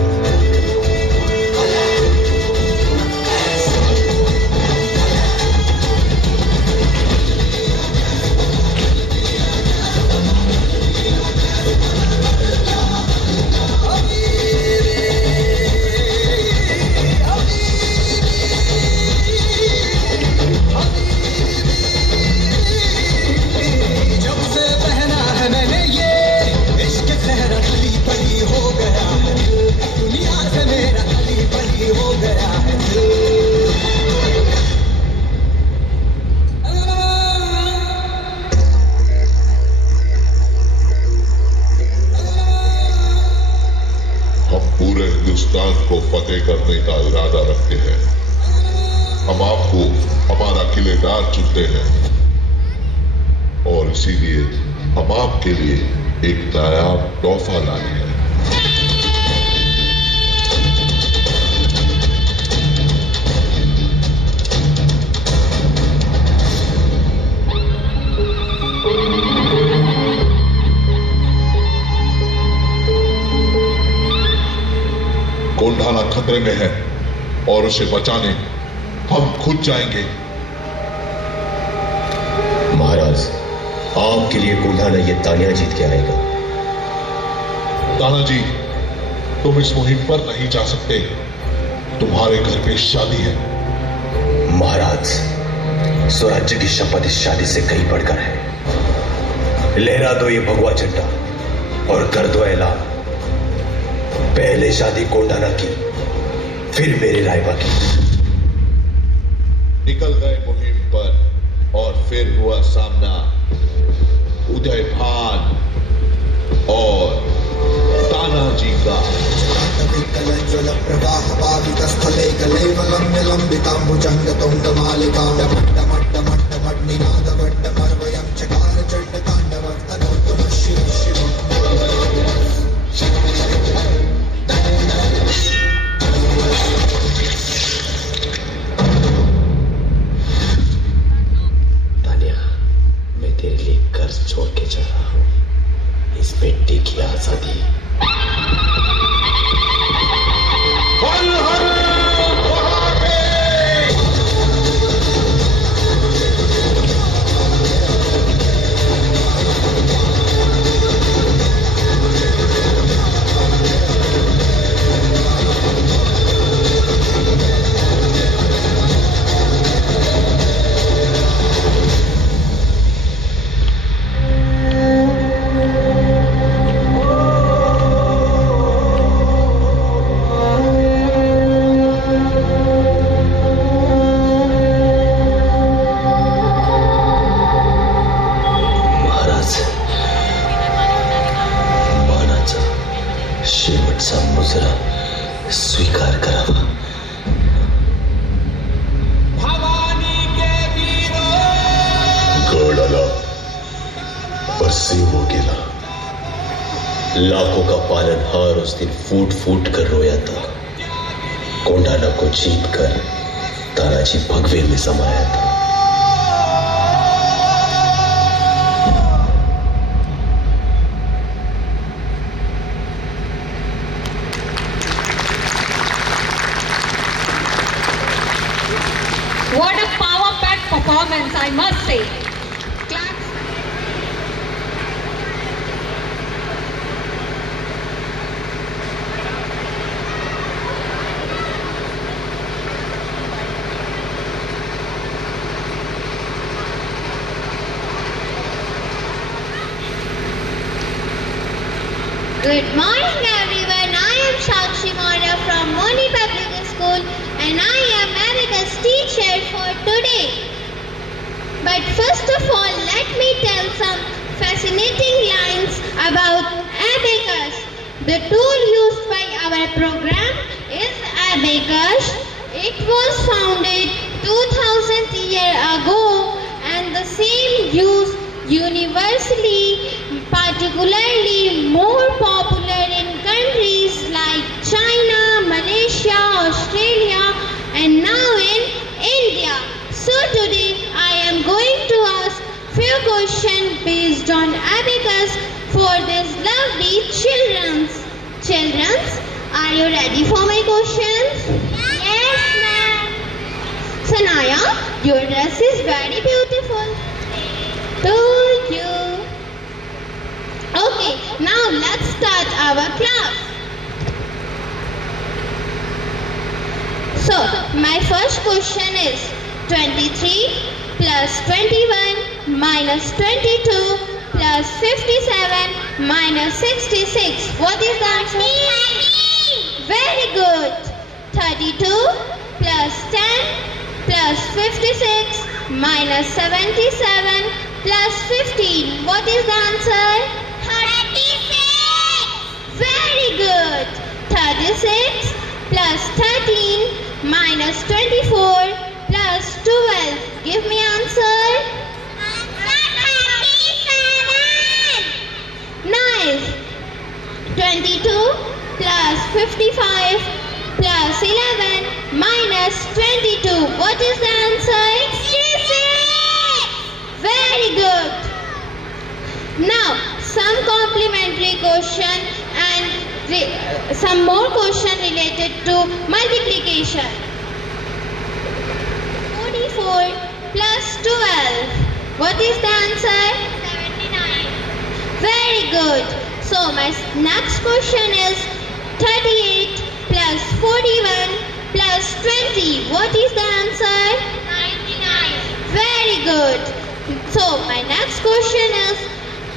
हिंदुस्तान को फतेह करने का इरादा रखते हैं। हम आपको हमारा किलेदार चुनते हैं और इसीलिए हम आपके लिए एक नायाब तोहफा लाए हैं। कोंढाना खतरे में है और उसे बचाने हम खुद जाएंगे। महाराज, आपके लिए कोंढाना ये तानिया जीत के आएगा। तानाजी, तुम इस मुहिम पर नहीं जा सकते, तुम्हारे घर पे शादी है। महाराज, स्वराज्य की शपथ इस शादी से कहीं बढ़कर है। लहरा दो ये भगवा झंडा और कर दो ऐलान, पहले शादी कोंडाना की, फिर मेरे रायबा की। निकल गए मुहिम पर और फिर हुआ सामना उदय भान और तानाजी का। स्थले कलेवलं विलम्बिताम्बुजङ्गतुण्डमालिकां डमड्डमड्डमड्डमड्निनादवड्डमर्वयं चकार चण्डताण्डवस्तनोत्तमः शिव शिवम्। तानिया, मैं तेरे लिए कर्ज छोड़ के जा रहा हूँ, इस बेटी की आजादी। शेवटचा मुजरा स्वीकार करावा। गड आला और सिंह गेला। लाखों का पालनहार उस दिन फूट फूट कर रोया था। कोंडाना को जीत कर तानाजी भगवे में समाया था। What a power-packed performance, I must say. Claps. Good morning everyone, I am Shakshi Maurya from Moni Public School and I am Erica's teacher for today. But first of all, let me tell some fascinating lines about abacus. The tool used by our program is abacus. It was founded 2000 years ago and the same used universally, particularly more popular in countries like China, Malaysia, Australia and now in India. So today I am going to ask few questions based on abacus for these lovely childrens. Childrens, are you ready for my questions? Yes, ma'am. Sanaya, your dress is very beautiful. Thank you. Okay, now let's start our class. So, my first question is 23 plus 21 minus 22 plus 57 minus 66. What is the answer? 30. Very good. 32 plus 10 plus 56 minus 77 plus 15. What is the answer? 36. Very good. 36 plus 13 minus 24 plus 12. Give me answer. 37. Nice. 22 plus 55 plus 11 minus 22. What is the answer? 66. Very good. Now, some complementary question and some more question related to multiplication. 44 plus 12. What is the answer? 79. Very good. So, my next question is 38 plus 41 plus 20. What is the answer? 99. Very good. So my next question is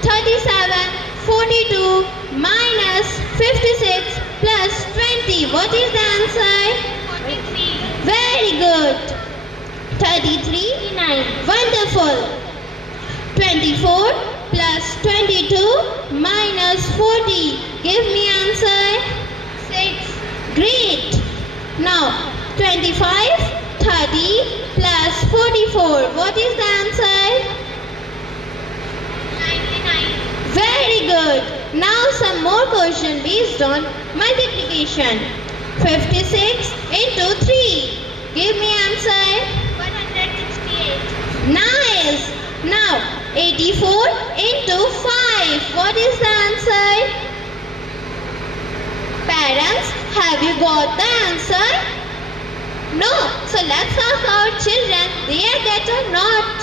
37, 42 minus 56 plus 20. What is the answer? 43. Very good. 33. 9. Wonderful. 24 plus 22 minus 40. Give me answer. 6. Great. Now 25, 30 plus 44. What is the answer? 99. Very good. Now some more question based on multiplication. 56 into 3. Give me answer. 168. Nice. Now 84 into 5. What is the answer? Parents, have you got the answer? No. So let's ask our children, they are get or not?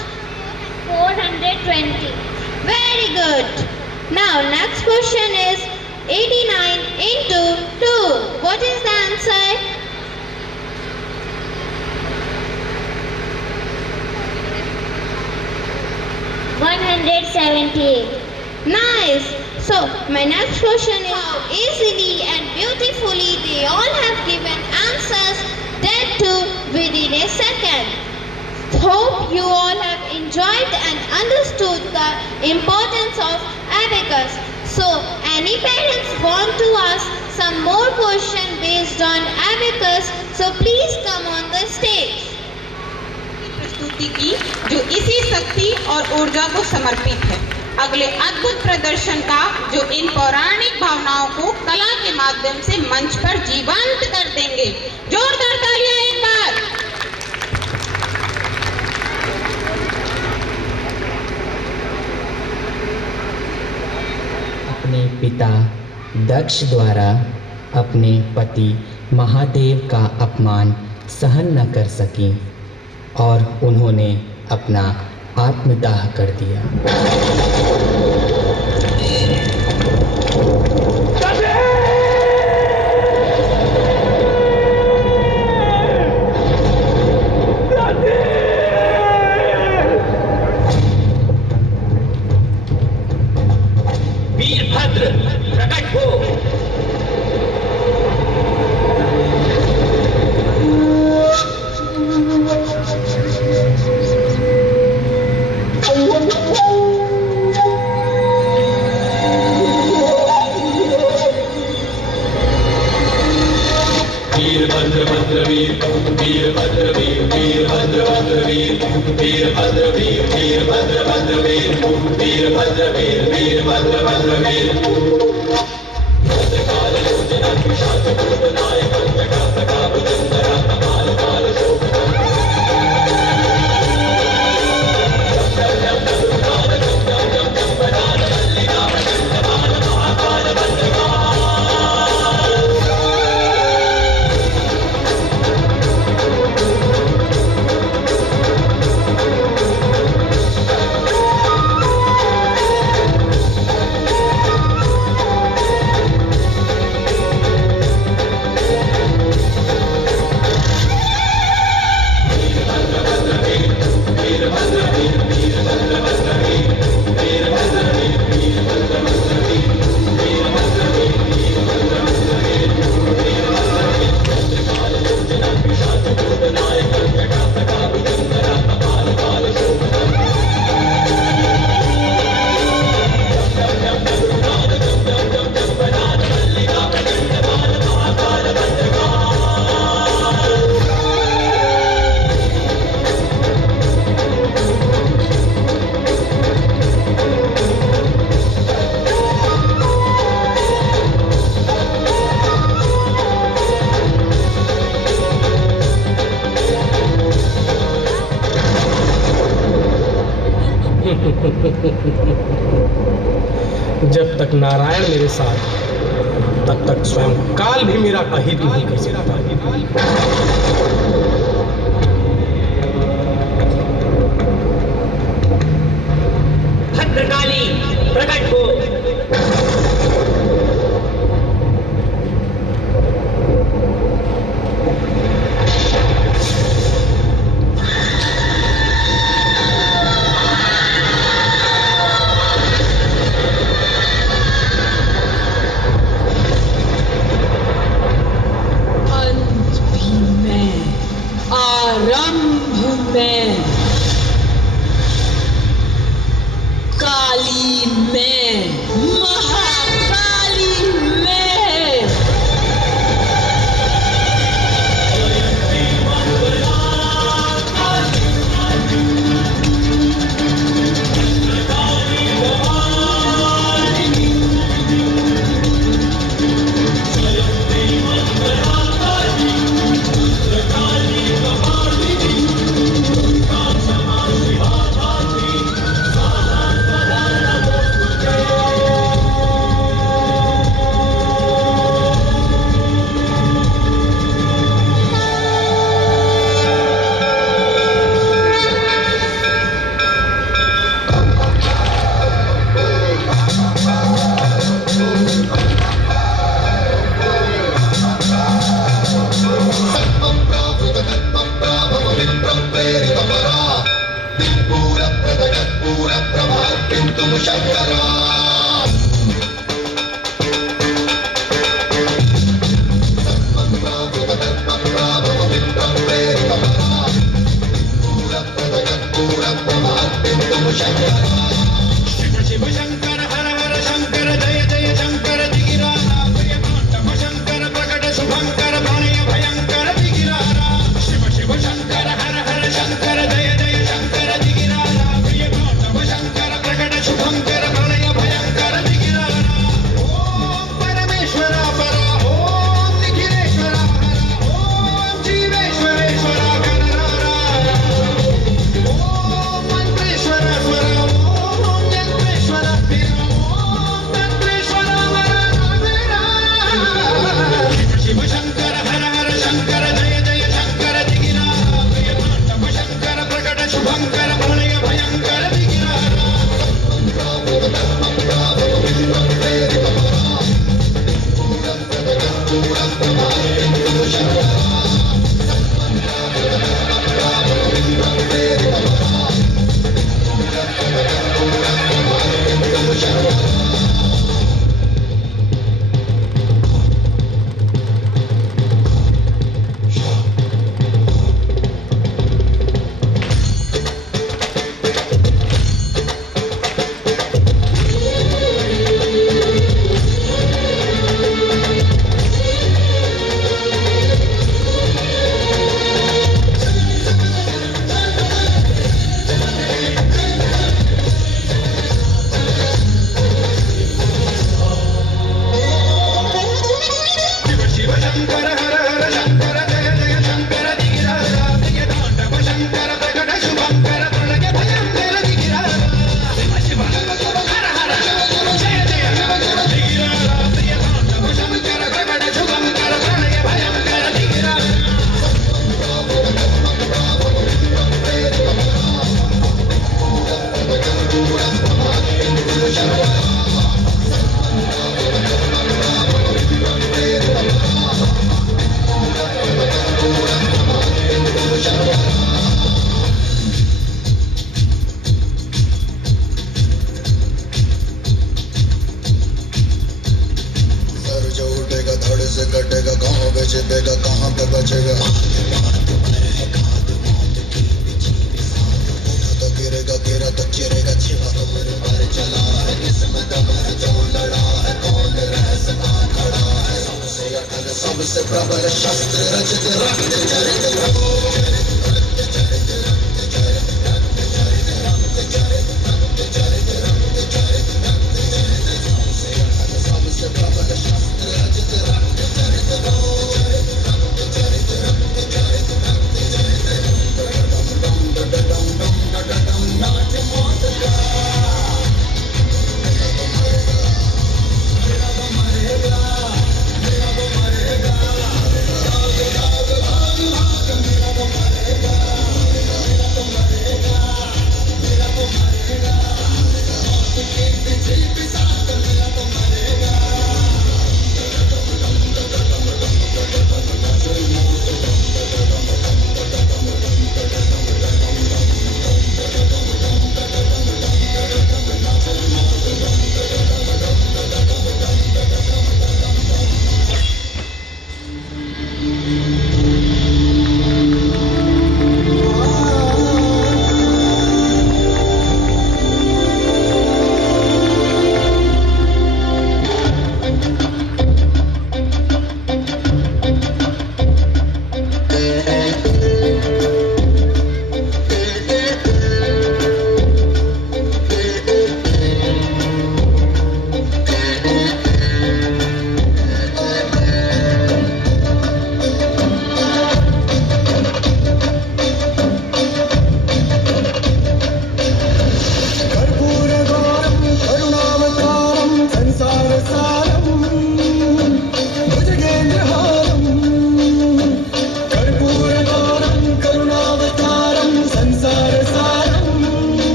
420. Very good. Now next question is 89 into 2. What is the answer? Nice. So my next question is how easily and beautifully they all have given answers, that too within a second. Hope you all have enjoyed and understood the importance of abacus. So any parents want to ask some more question based on abacus, so please come on the stage. प्रस्तुति की जो इसी शक्ति और ऊर्जा को समर्पित है। अगले अद्भुत प्रदर्शन का जो इन पौराणिक भावनाओं को कला के माध्यम से मंच पर जीवंत कर देंगे। जोरदार तालियां एक बार। अपने पिता दक्ष द्वारा अपने पति महादेव का अपमान सहन न कर सकी और उन्होंने अपना आत्मदाह कर दिया। वीरभद्र प्रकट हो। वीरभद्र भद्र वीर, वीरभद्र वीर, वीरभद्र भद्र वीर, वीरभद्र वीर, वीरभद्र भद्र वीर, वीरभद्र वीर, वीरभद्र भद्र वीर। भद्रकाल योजना विशाल भूतनायक भद्रकासका भुजंधरा कपाल काल शोभना। जब तक नारायण मेरे साथ, तब तक स्वयं काल भी मेरा अहित नहीं कर सकता। भद्रकाली प्रकट हो। मैं, काली मैं, महाकाली मैं।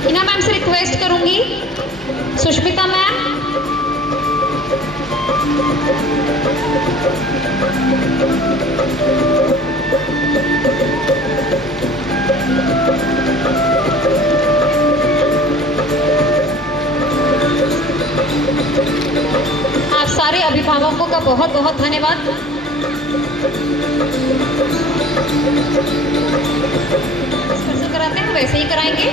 हिना मैम से रिक्वेस्ट करूंगी, सुष्मिता मैम। आप सारे अभिभावकों का बहुत बहुत धन्यवाद। कैसे कराते हैं वैसे ही कराएंगे।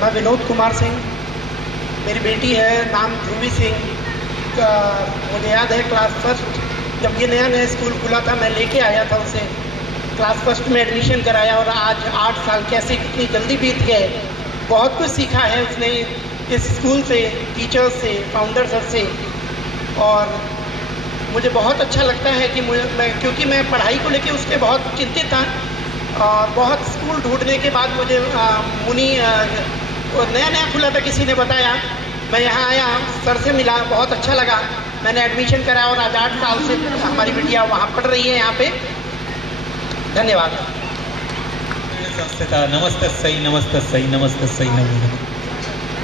मैं विनोद कुमार सिंह, मेरी बेटी है, नाम ध्रुवी सिंह। मुझे याद है क्लास फर्स्ट जब ये नया स्कूल खुला था, मैं लेके आया था उसे, क्लास फर्स्ट में एडमिशन कराया और आज 8 साल कैसे कितनी जल्दी बीत गए। बहुत कुछ सीखा है उसने इस स्कूल से, टीचर्स से, फाउंडर सर से। और मुझे बहुत अच्छा लगता है कि क्योंकि मैं पढ़ाई को लेके उसके बहुत चिंतित था और बहुत स्कूल ढूंढने के बाद मुझे मुनी नया खुला था, किसी ने बताया, मैं यहाँ आया, सर से मिला, बहुत अच्छा लगा, मैंने एडमिशन कराया और आज 8 साल से हमारी बिटिया वहाँ पढ़ रही है यहाँ पे। धन्यवाद। नमस्ते सही, नमस्ते सही, नमस्ते सही, नमस्ते।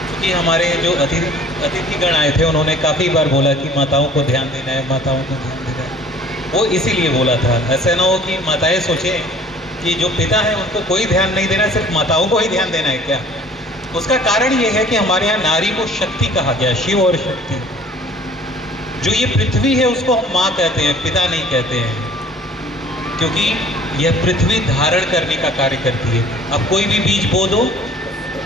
क्योंकि हमारे जो अतिथिगण आए थे उन्होंने काफ़ी बार बोला कि माताओं को ध्यान देना है, माताओं को ध्यान देना है। वो इसीलिए बोला था, ऐसा ना हो कि माताएं सोचें कि जो पिता है उनको कोई ध्यान नहीं देना, सिर्फ माताओं को ही ध्यान देना है क्या। उसका कारण ये है कि हमारे यहाँ नारी को शक्ति कहा गया, शिव और शक्ति। जो ये पृथ्वी है उसको हम माँ कहते हैं, पिता नहीं कहते हैं, क्योंकि यह पृथ्वी धारण करने का कार्य करती है। अब कोई भी बीज बो दो,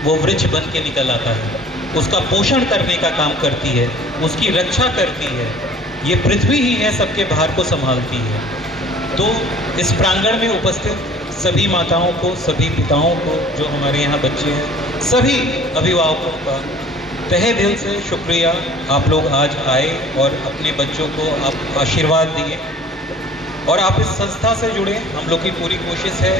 वो वृक्ष बन के निकल आता है, उसका पोषण करने का काम करती है, उसकी रक्षा करती है। ये पृथ्वी ही है, सबके भार को संभालती है। तो इस प्रांगण में उपस्थित सभी माताओं को, सभी पिताओं को, जो हमारे यहाँ बच्चे हैं, सभी अभिभावकों का तहे दिल से शुक्रिया। आप लोग आज आए और अपने बच्चों को आप आशीर्वाद दिए और आप इस संस्था से जुड़े। हम लोग की पूरी कोशिश है,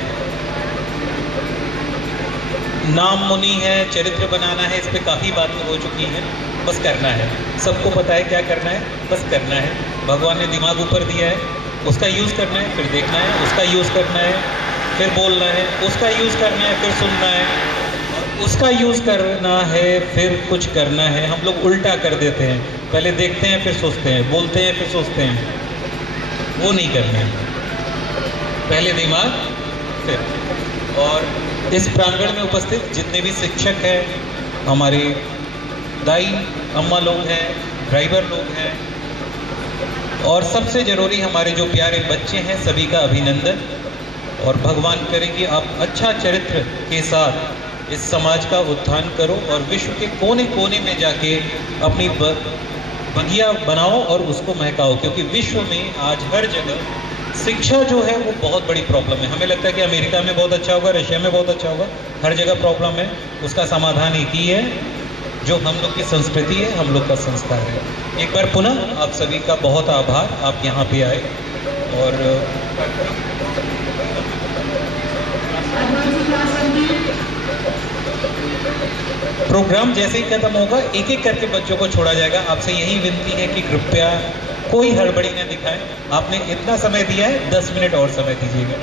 नाम मुनि है, चरित्र बनाना है, इस पे काफ़ी बातें हो चुकी हैं, बस करना है। सबको पता है क्या करना है, बस करना है। भगवान ने दिमाग ऊपर दिया है, उसका यूज़ करना है, फिर देखना है, उसका यूज़ करना है, फिर बोलना है, उसका यूज़ करना है, फिर सुनना है, उसका यूज़ करना है, फिर कुछ करना है। हम लोग उल्टा कर देते हैं, पहले देखते हैं फिर सोचते हैं, बोलते हैं फिर सोचते हैं, वो नहीं करना है, पहले दिमाग फिर। और इस प्रांगण में उपस्थित जितने भी शिक्षक हैं, हमारे दाई अम्मा लोग हैं, ड्राइवर लोग हैं, और सबसे ज़रूरी हमारे जो प्यारे बच्चे हैं, सभी का अभिनंदन। और भगवान करे कि आप अच्छा चरित्र के साथ इस समाज का उत्थान करो और विश्व के कोने कोने में जाके अपनी बगिया बनाओ और उसको महकाओ, क्योंकि विश्व में आज हर जगह शिक्षा जो है वो बहुत बड़ी प्रॉब्लम है। हमें लगता है कि अमेरिका में बहुत अच्छा होगा, रशिया में बहुत अच्छा होगा, हर जगह प्रॉब्लम है। उसका समाधान एक ही है, जो हम लोग की संस्कृति है, हम लोग का संस्कार है। एक बार पुनः आप सभी का बहुत आभार, आप यहाँ पे आए। और प्रोग्राम जैसे ही खत्म होगा, एक एक करके बच्चों को छोड़ा जाएगा। आपसे यही विनती है कि कृपया कोई हड़बड़ी न दिखाएं। आपने इतना समय दिया है, 10 मिनट और समय दीजिएगा।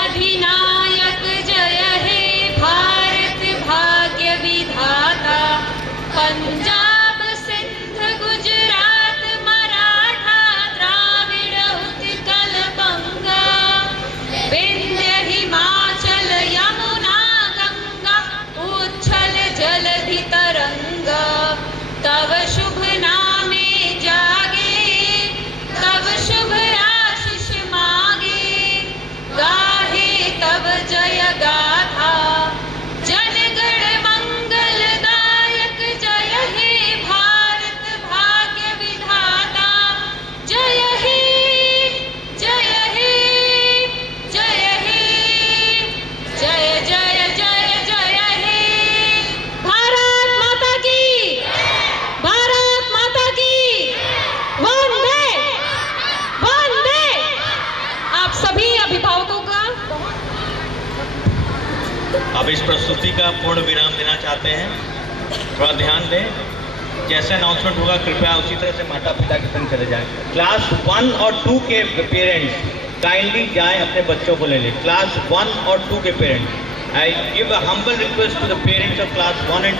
अधिनायक जय हे भारत भाग्य विधाता, पंजाब सिंध गुजरात मराठा द्राविड़ उत्कल बंगा, विंध्य हिमाचल यमुना गंगा, उच्छल जलधि तरंगा, तव शुभ नामे जागे, तव शुभ अब इस प्रस्तुति का पूर्ण विराम देना चाहते हैं, थोड़ा ध्यान दें। जैसे अनाउंसमेंट होगा कृपया उसी तरह से माता पिता के संग चले जाएं। क्लास 1 और 2 के पेरेंट्स काइंडली जाएं, अपने बच्चों को ले लें। क्लास 1 और 2 के parents, I give a humble request to the parents of class 1 and